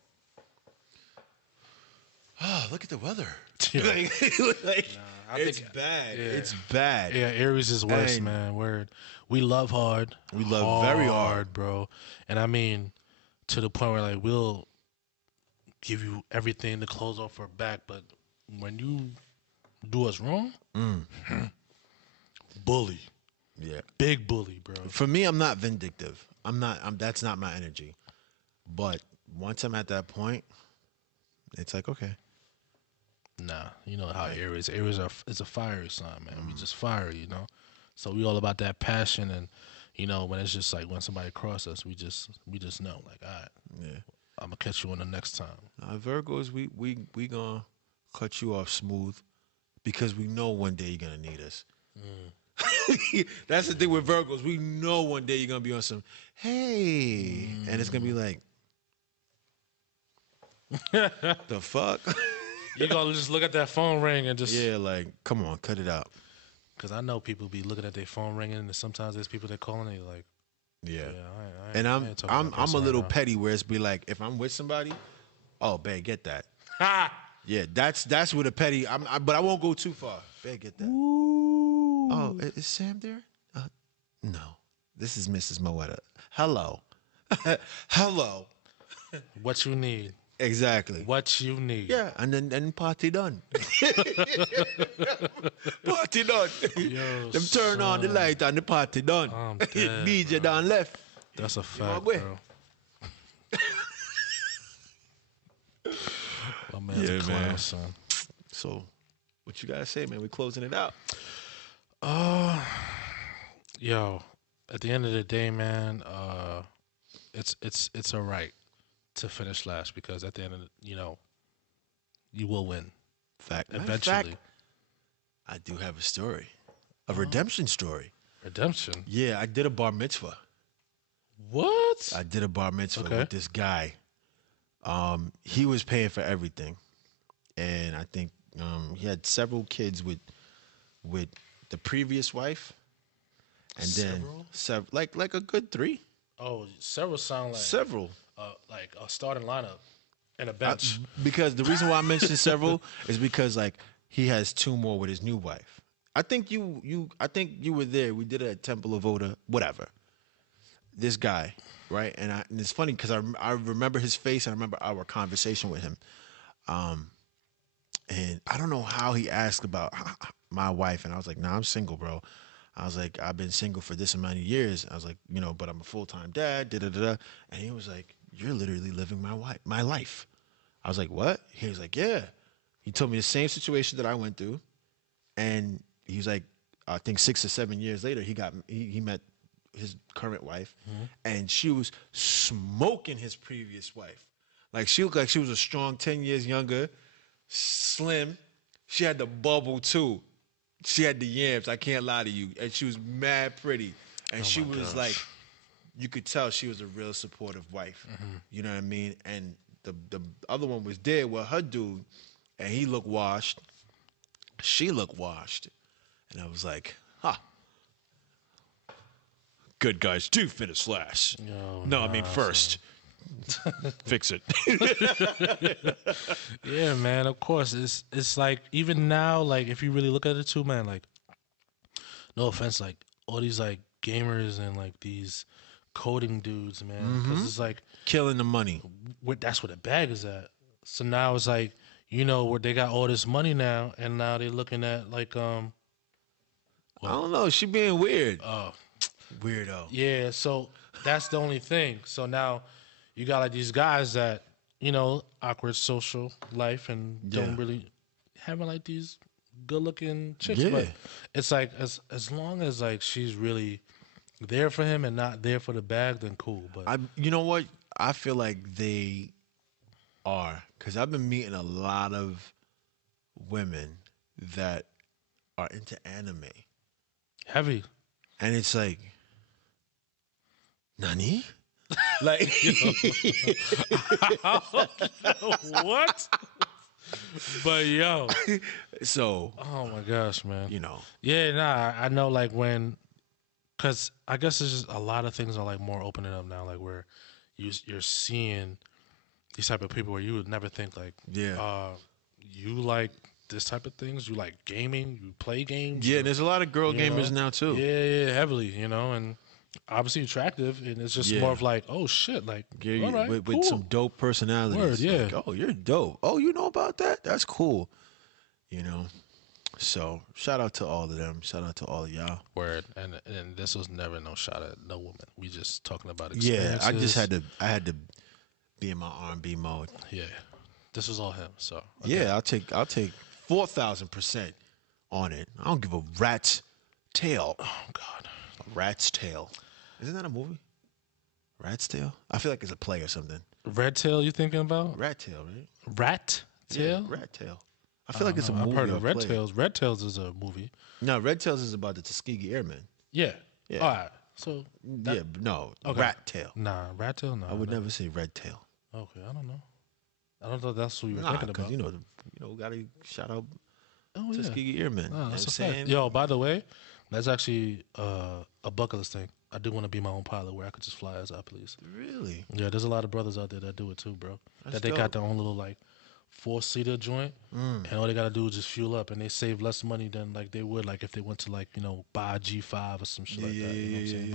look at the weather. Yeah. It's bad. Yeah. It's bad. Yeah, Aries is worse, man. Word. We love hard. We love very hard, bro. And I mean, to the point where like we'll give you everything to close off our back, but when you do us wrong, bully. Yeah. Big bully, bro. For me, I'm not vindictive. That's not my energy. But once I'm at that point, it's like, okay. Nah, you know how Aries is a fiery sign, man. We just fiery, So we all about that passion, and when it's just like when somebody crosses us, we just know, like, all right, yeah, I'm gonna catch you on the next time. Virgos, we gonna cut you off smooth because we know one day you're gonna need us. That's the thing with Virgos. We know one day you're gonna be on some, hey, and it's gonna be like, the fuck. You gonna just look at that phone ring and just like, come on, cut it out. Cause I know people be looking at their phone ringing, and sometimes there's people that calling and like, and I'm a little petty where it's be like, if I'm with somebody, oh, babe, get that. Yeah, that's with a petty. But I won't go too far. Babe, get that. Ooh. Oh, is Sam there? No, this is Mrs. Moetta. Hello, hello. What you need? Exactly. What you need. Yeah, and then party done. Party done. Yo, them turn on the light and the party done. DJ done left. That's a fact, bro. My man's a clown, son. So, what you gotta say, man? We closing it out. Yo, at the end of the day, man, it's all right to finish last because at the end of you will win. Fact. Eventually. Fact, I do have a story. A redemption story. Redemption? Yeah, I did a bar mitzvah. What? I did a bar mitzvah with this guy. He was paying for everything. And I think he had several kids with the previous wife. And then like a good 3. Oh, several sound like several. Like a starting lineup and a bench. Because the reason why I mentioned several is because like he has 2 more with his new wife. I think you were there. We did it at Temple of Oda, whatever. This guy, right? And it's funny because I remember his face and I remember our conversation with him. And I don't know how he asked about my wife, and I was like, "Nah, I'm single, bro." I was like, "I've been single for this amount of years." I was like, but I'm a full-time dad. Da da da. And he was like, "You're literally living my life." I was like, "What?" He was like, "Yeah." He told me the same situation that I went through, and he was like, I think 6 or 7 years later, he met his current wife, and she was smoking his previous wife. Like she looked like she was a strong 10 years younger, slim. She had the bubble too. She had the yams. I can't lie to you, and she was mad pretty, and she was like, you could tell she was a real supportive wife. You know what I mean? And the other one was there with her dude, and he looked washed. She looked washed, and I was like, "Huh." Good guys do finish last. No, I mean first. Fix it. Yeah, man. Of course, it's like even now, like if you really look at it too, man. Like, no offense, like all these like gamers and like these coding dudes, man. Because it's like Killing the money. that's where the bag is at. So now it's like where they got all this money now, and now they're looking at like I don't know. She being weird. Weirdo. Yeah, so that's the only thing. So now you got like these guys that, awkward social life and don't really having like these good looking chicks. Yeah. But it's like as long as like she's really there for him and not there for the bag, then cool. But You know what? I feel like they are, because I've been meeting a lot of women that are into anime. heavy. And it's like, Nani? Like, What? But yo, so, oh my gosh, man. Yeah, nah, I know like because I guess it's just a lot of things are like more opening up now, like where you're seeing these type of people where you would never think like, you like this type of things, you like gaming, you play games. Yeah, there's a lot of girl gamers now too. Yeah, heavily, and obviously attractive, and it's just more of like, oh shit, like, all right, with cool. some dope personalities. Word, yeah. Like, oh, you're dope. Oh, you know about that? That's cool. So shout out to all of them. Shout out to all of y'all. Word, and this was never no shot at no woman. We just talking about Yeah, experiences. I had to be in my R&B mode. Yeah, this was all him. So Yeah, I'll take 4,000% on it. I don't give a rat's tail. oh god, A rat's tail. Isn't that a movie? Rat's tail? I feel like it's a play or something. Red Tail, you thinking about? Rat tail, right? Rat Tail? Yeah, rat tail. I feel like it's a I've movie. heard or of a Red play. Tails. Red Tails is a movie. No, Red Tails is about the Tuskegee Airmen. Yeah. Yeah. All right. So Yeah, but no, Okay. rat tail. nah, Rat Tail. No, I would never say red tail. Okay, I don't know. I don't know. That's what you were Nah, thinking because about. gotta shout out Oh yeah. Tuskegee Airmen. No, that's a you know what I'm fact. saying? Yo, by the way, that's actually a bucket list thing. I do want to be my own pilot where I could just fly as I please. Really? Yeah, there's a lot of brothers out there that do it too, bro. That's that they got dope. their own little like 4-seater joint, and all they gotta do is just fuel up, and they save less money than like they would like if they went to like buy a G5 or some shit like that. You know what I'm saying?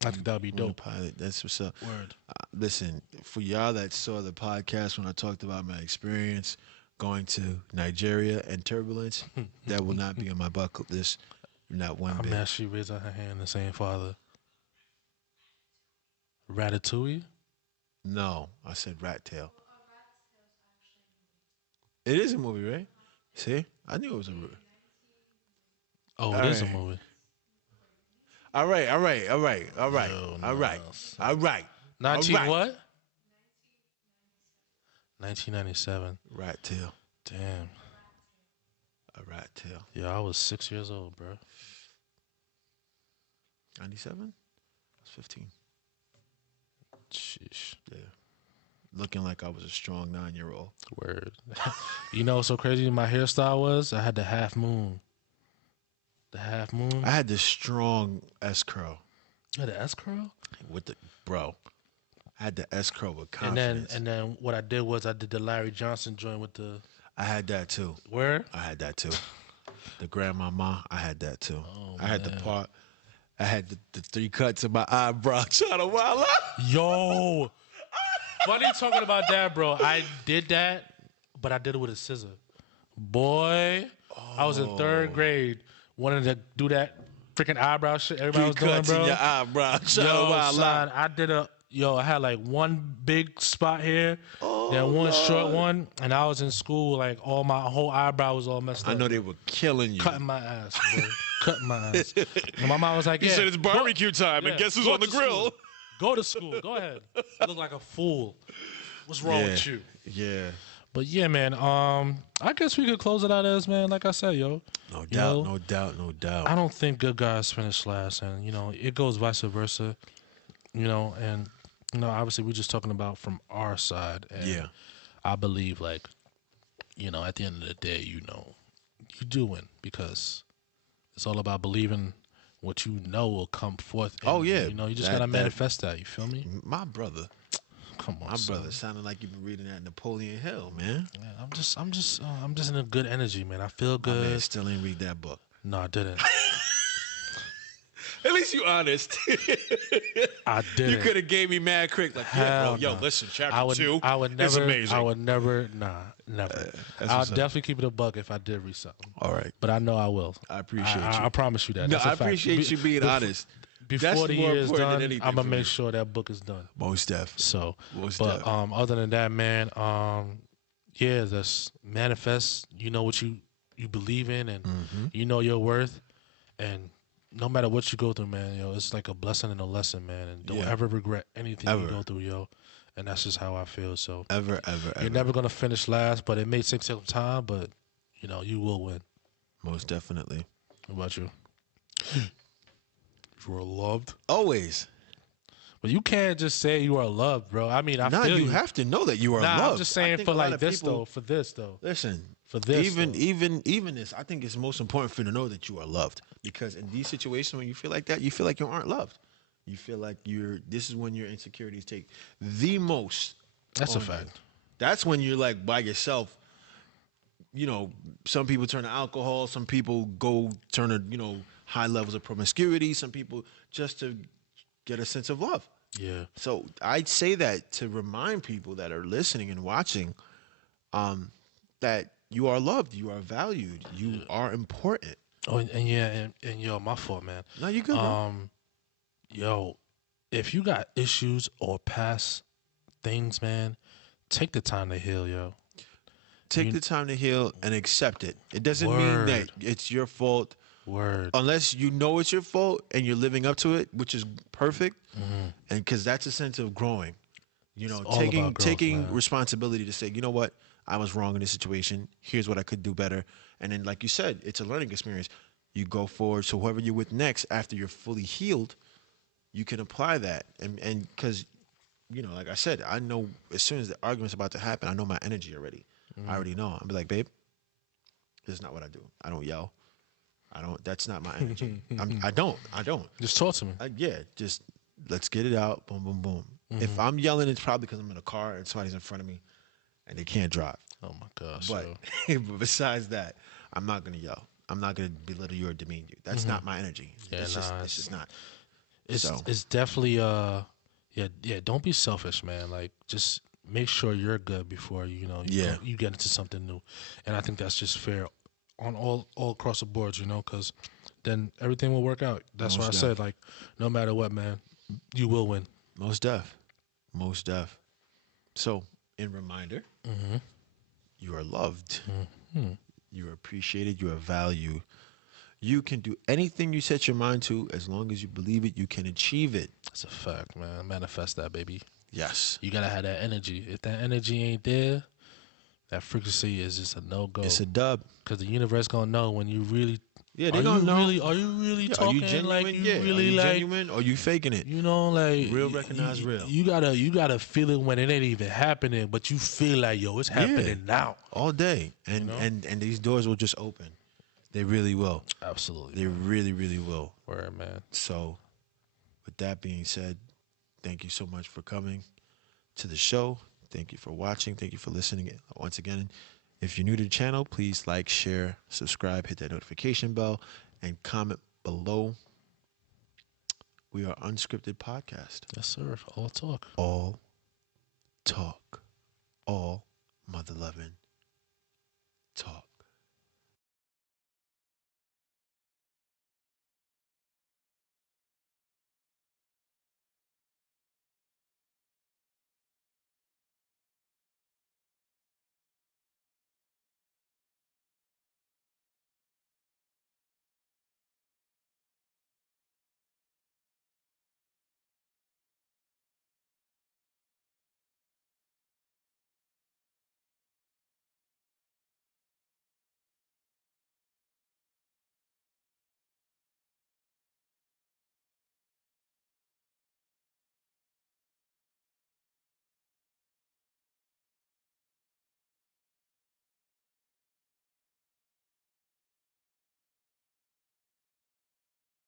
But I think that'd be On the dope. pilot. That's what's up. Word. Listen, for y'all that saw the podcast when I talked about my experience going to Nigeria and turbulence, that will not be on my bucket list. Not one I'm bit. mad she raised her hand and saying father. Ratatouille? No, I said rat tail. It is a movie, right? See, I knew it was a movie. Oh, All it is a right. movie. All right. Yo, All right. 19 All right. what? 1997. Rat tail. Damn. A rat tail. Yeah, I was 6 years old, bro. 97? I was 15. Sheesh. Yeah. Looking like I was a strong 9-year-old. Word. So crazy my hairstyle was? I had the half moon. The half moon? I had this strong S curl You had the S curl? with the bro. I had the S curl with And confidence. then what I did was I did the Larry Johnson joint with the I had that too. where? I had that too. The grandmama, I had that too. Oh, I had the man. part. I had the 3 cuts in my eyebrow trying to wild out. Yo. Funny talking about that, bro. I did that, but I did it with a scissor. Boy, I was in 3rd grade, wanted to do that freaking eyebrow shit everybody 3 was doing, cuts bro. in your eyebrow trying to Yo, wild son, out. I did I had like one big spot here, then one short one, and I was in school, like my whole eyebrow was all messed up. I know they were killing you. Cutting my ass, bro. Cutting my ass. And my mom was like, He yeah, said it's barbecue time, and yeah, guess who's go on the to grill? school. Go to school. Go ahead. You look like a fool. What's wrong with you? Yeah. But yeah, man. I guess we could close it out as, man. Like I said, yo. No you doubt, know, no doubt, no doubt. I don't think good guys finish last, and it goes vice versa. And No, obviously we're just talking about from our side. And Yeah. I believe, like, at the end of the day, you do win because it's all about believing what you know will come forth. And, Oh, yeah. You just That- got to that- manifest that. You feel me? My brother. Come on, My son. brother sounded like you've been reading that Napoleon Hill, man. Yeah, I'm just in a good energy, man. I feel My man good. still ain't read that book. No, I didn't. At least you honest. I didn't. You could have gave me mad quick. Like, yeah, bro. Hell Yo, no. listen, chapter I would 2 never. is amazing. I would never. Nah, never. I'll what's up. definitely keep it a buck if I did read something. All right. But I know I will. I appreciate you. I promise you that. No, That's a I fact. appreciate you being honest. Before That's the more year is important than done, anything I'm gonna for make me. sure that book is done. Most def. So, Most but def. other than that, man, yeah, just manifest. You know what you believe in, and you know your worth, and no matter what you go through, man, it's like a blessing and a lesson, man. And don't Yeah. ever regret anything Ever. you go through, yo. And that's just how I feel. So Ever. you're never gonna finish last, but it may take some time, but you will win. Most definitely. What about you? You are loved. Always. But you can't just say you are loved, bro. I mean, I Nah, feel you have to know that you are loved. I'm just I saying think for a lot like of this people- though. For this though. Listen, For this. even though. this, I think it's most important for you to know that you are loved. Because in these situations when you feel like that, you feel like you aren't loved. You feel like this is when your insecurities take the most. That's a on you. fact. That's when you're like by yourself. Some people turn to alcohol. Some people go turn to, high levels of promiscuity. Some people just to get a sense of love. Yeah. So I'd say that to remind people that are listening and watching, that you are loved, you are valued, you are important. Oh, and yeah, and yo, my fault, man. No, you good, bro. Yo, if you got issues or past things, man, take the time to heal, yo. Take the time to heal and accept it. It doesn't mean that Word. it's your fault. Word. Unless you know it's your fault and you're living up to it, which is perfect, and because that's a sense of growing, all taking about growth, taking man. responsibility to say, you know what, I was wrong in this situation. Here's what I could do better, and then, like you said, it's a learning experience. You go forward. So whoever you're with next, after you're fully healed, you can apply that, and because, like I said, I know as soon as the argument's about to happen, I know my energy already. I already know. I'll be like, babe, this is not what I do. I don't yell. That's not my energy. I don't. Just talk to me. Just let's get it out. Boom, boom, boom. If I'm yelling, it's probably because I'm in a car and somebody's in front of me and they can't drive. Oh my gosh. But, yo. but besides that, I'm not going to yell. I'm not going to belittle you or demean you. That's not my energy. Yeah, it's nah, just not. It's definitely yeah. Don't be selfish, man. Like just make sure you're good before you get into something new, and I think that's just fair on all across the boards, because then everything will work out. That's why I said, like, no matter what, man, you will win. Most def. So, in reminder, you are loved. You are appreciated. You are valued. You can do anything you set your mind to as long as you believe it. You can achieve it. That's a fact, man. Manifest that, baby. Yes. You gotta have that energy. If that energy ain't there, that frequency is just a no-go. It's a dub. Because the universe gonna know when you really. Yeah, they are gonna you know. Really, are you really Yeah, talking are you genuine? like you Yeah. really are you like? genuine or you faking it? Like Real recognize real. You gotta feel it when it ain't even happening, but you feel like it's happening now. All day. And and these doors will just open. They really will. Absolutely. They really, really will. Word, man. So, with that being said, thank you so much for coming to the show. Thank you for watching. Thank you for listening. Once again, if you're new to the channel, please like, share, subscribe, hit that notification bell, and comment below. We are Unscripted Podcast. Yes, sir. All talk. All talk. All mother-loving talk.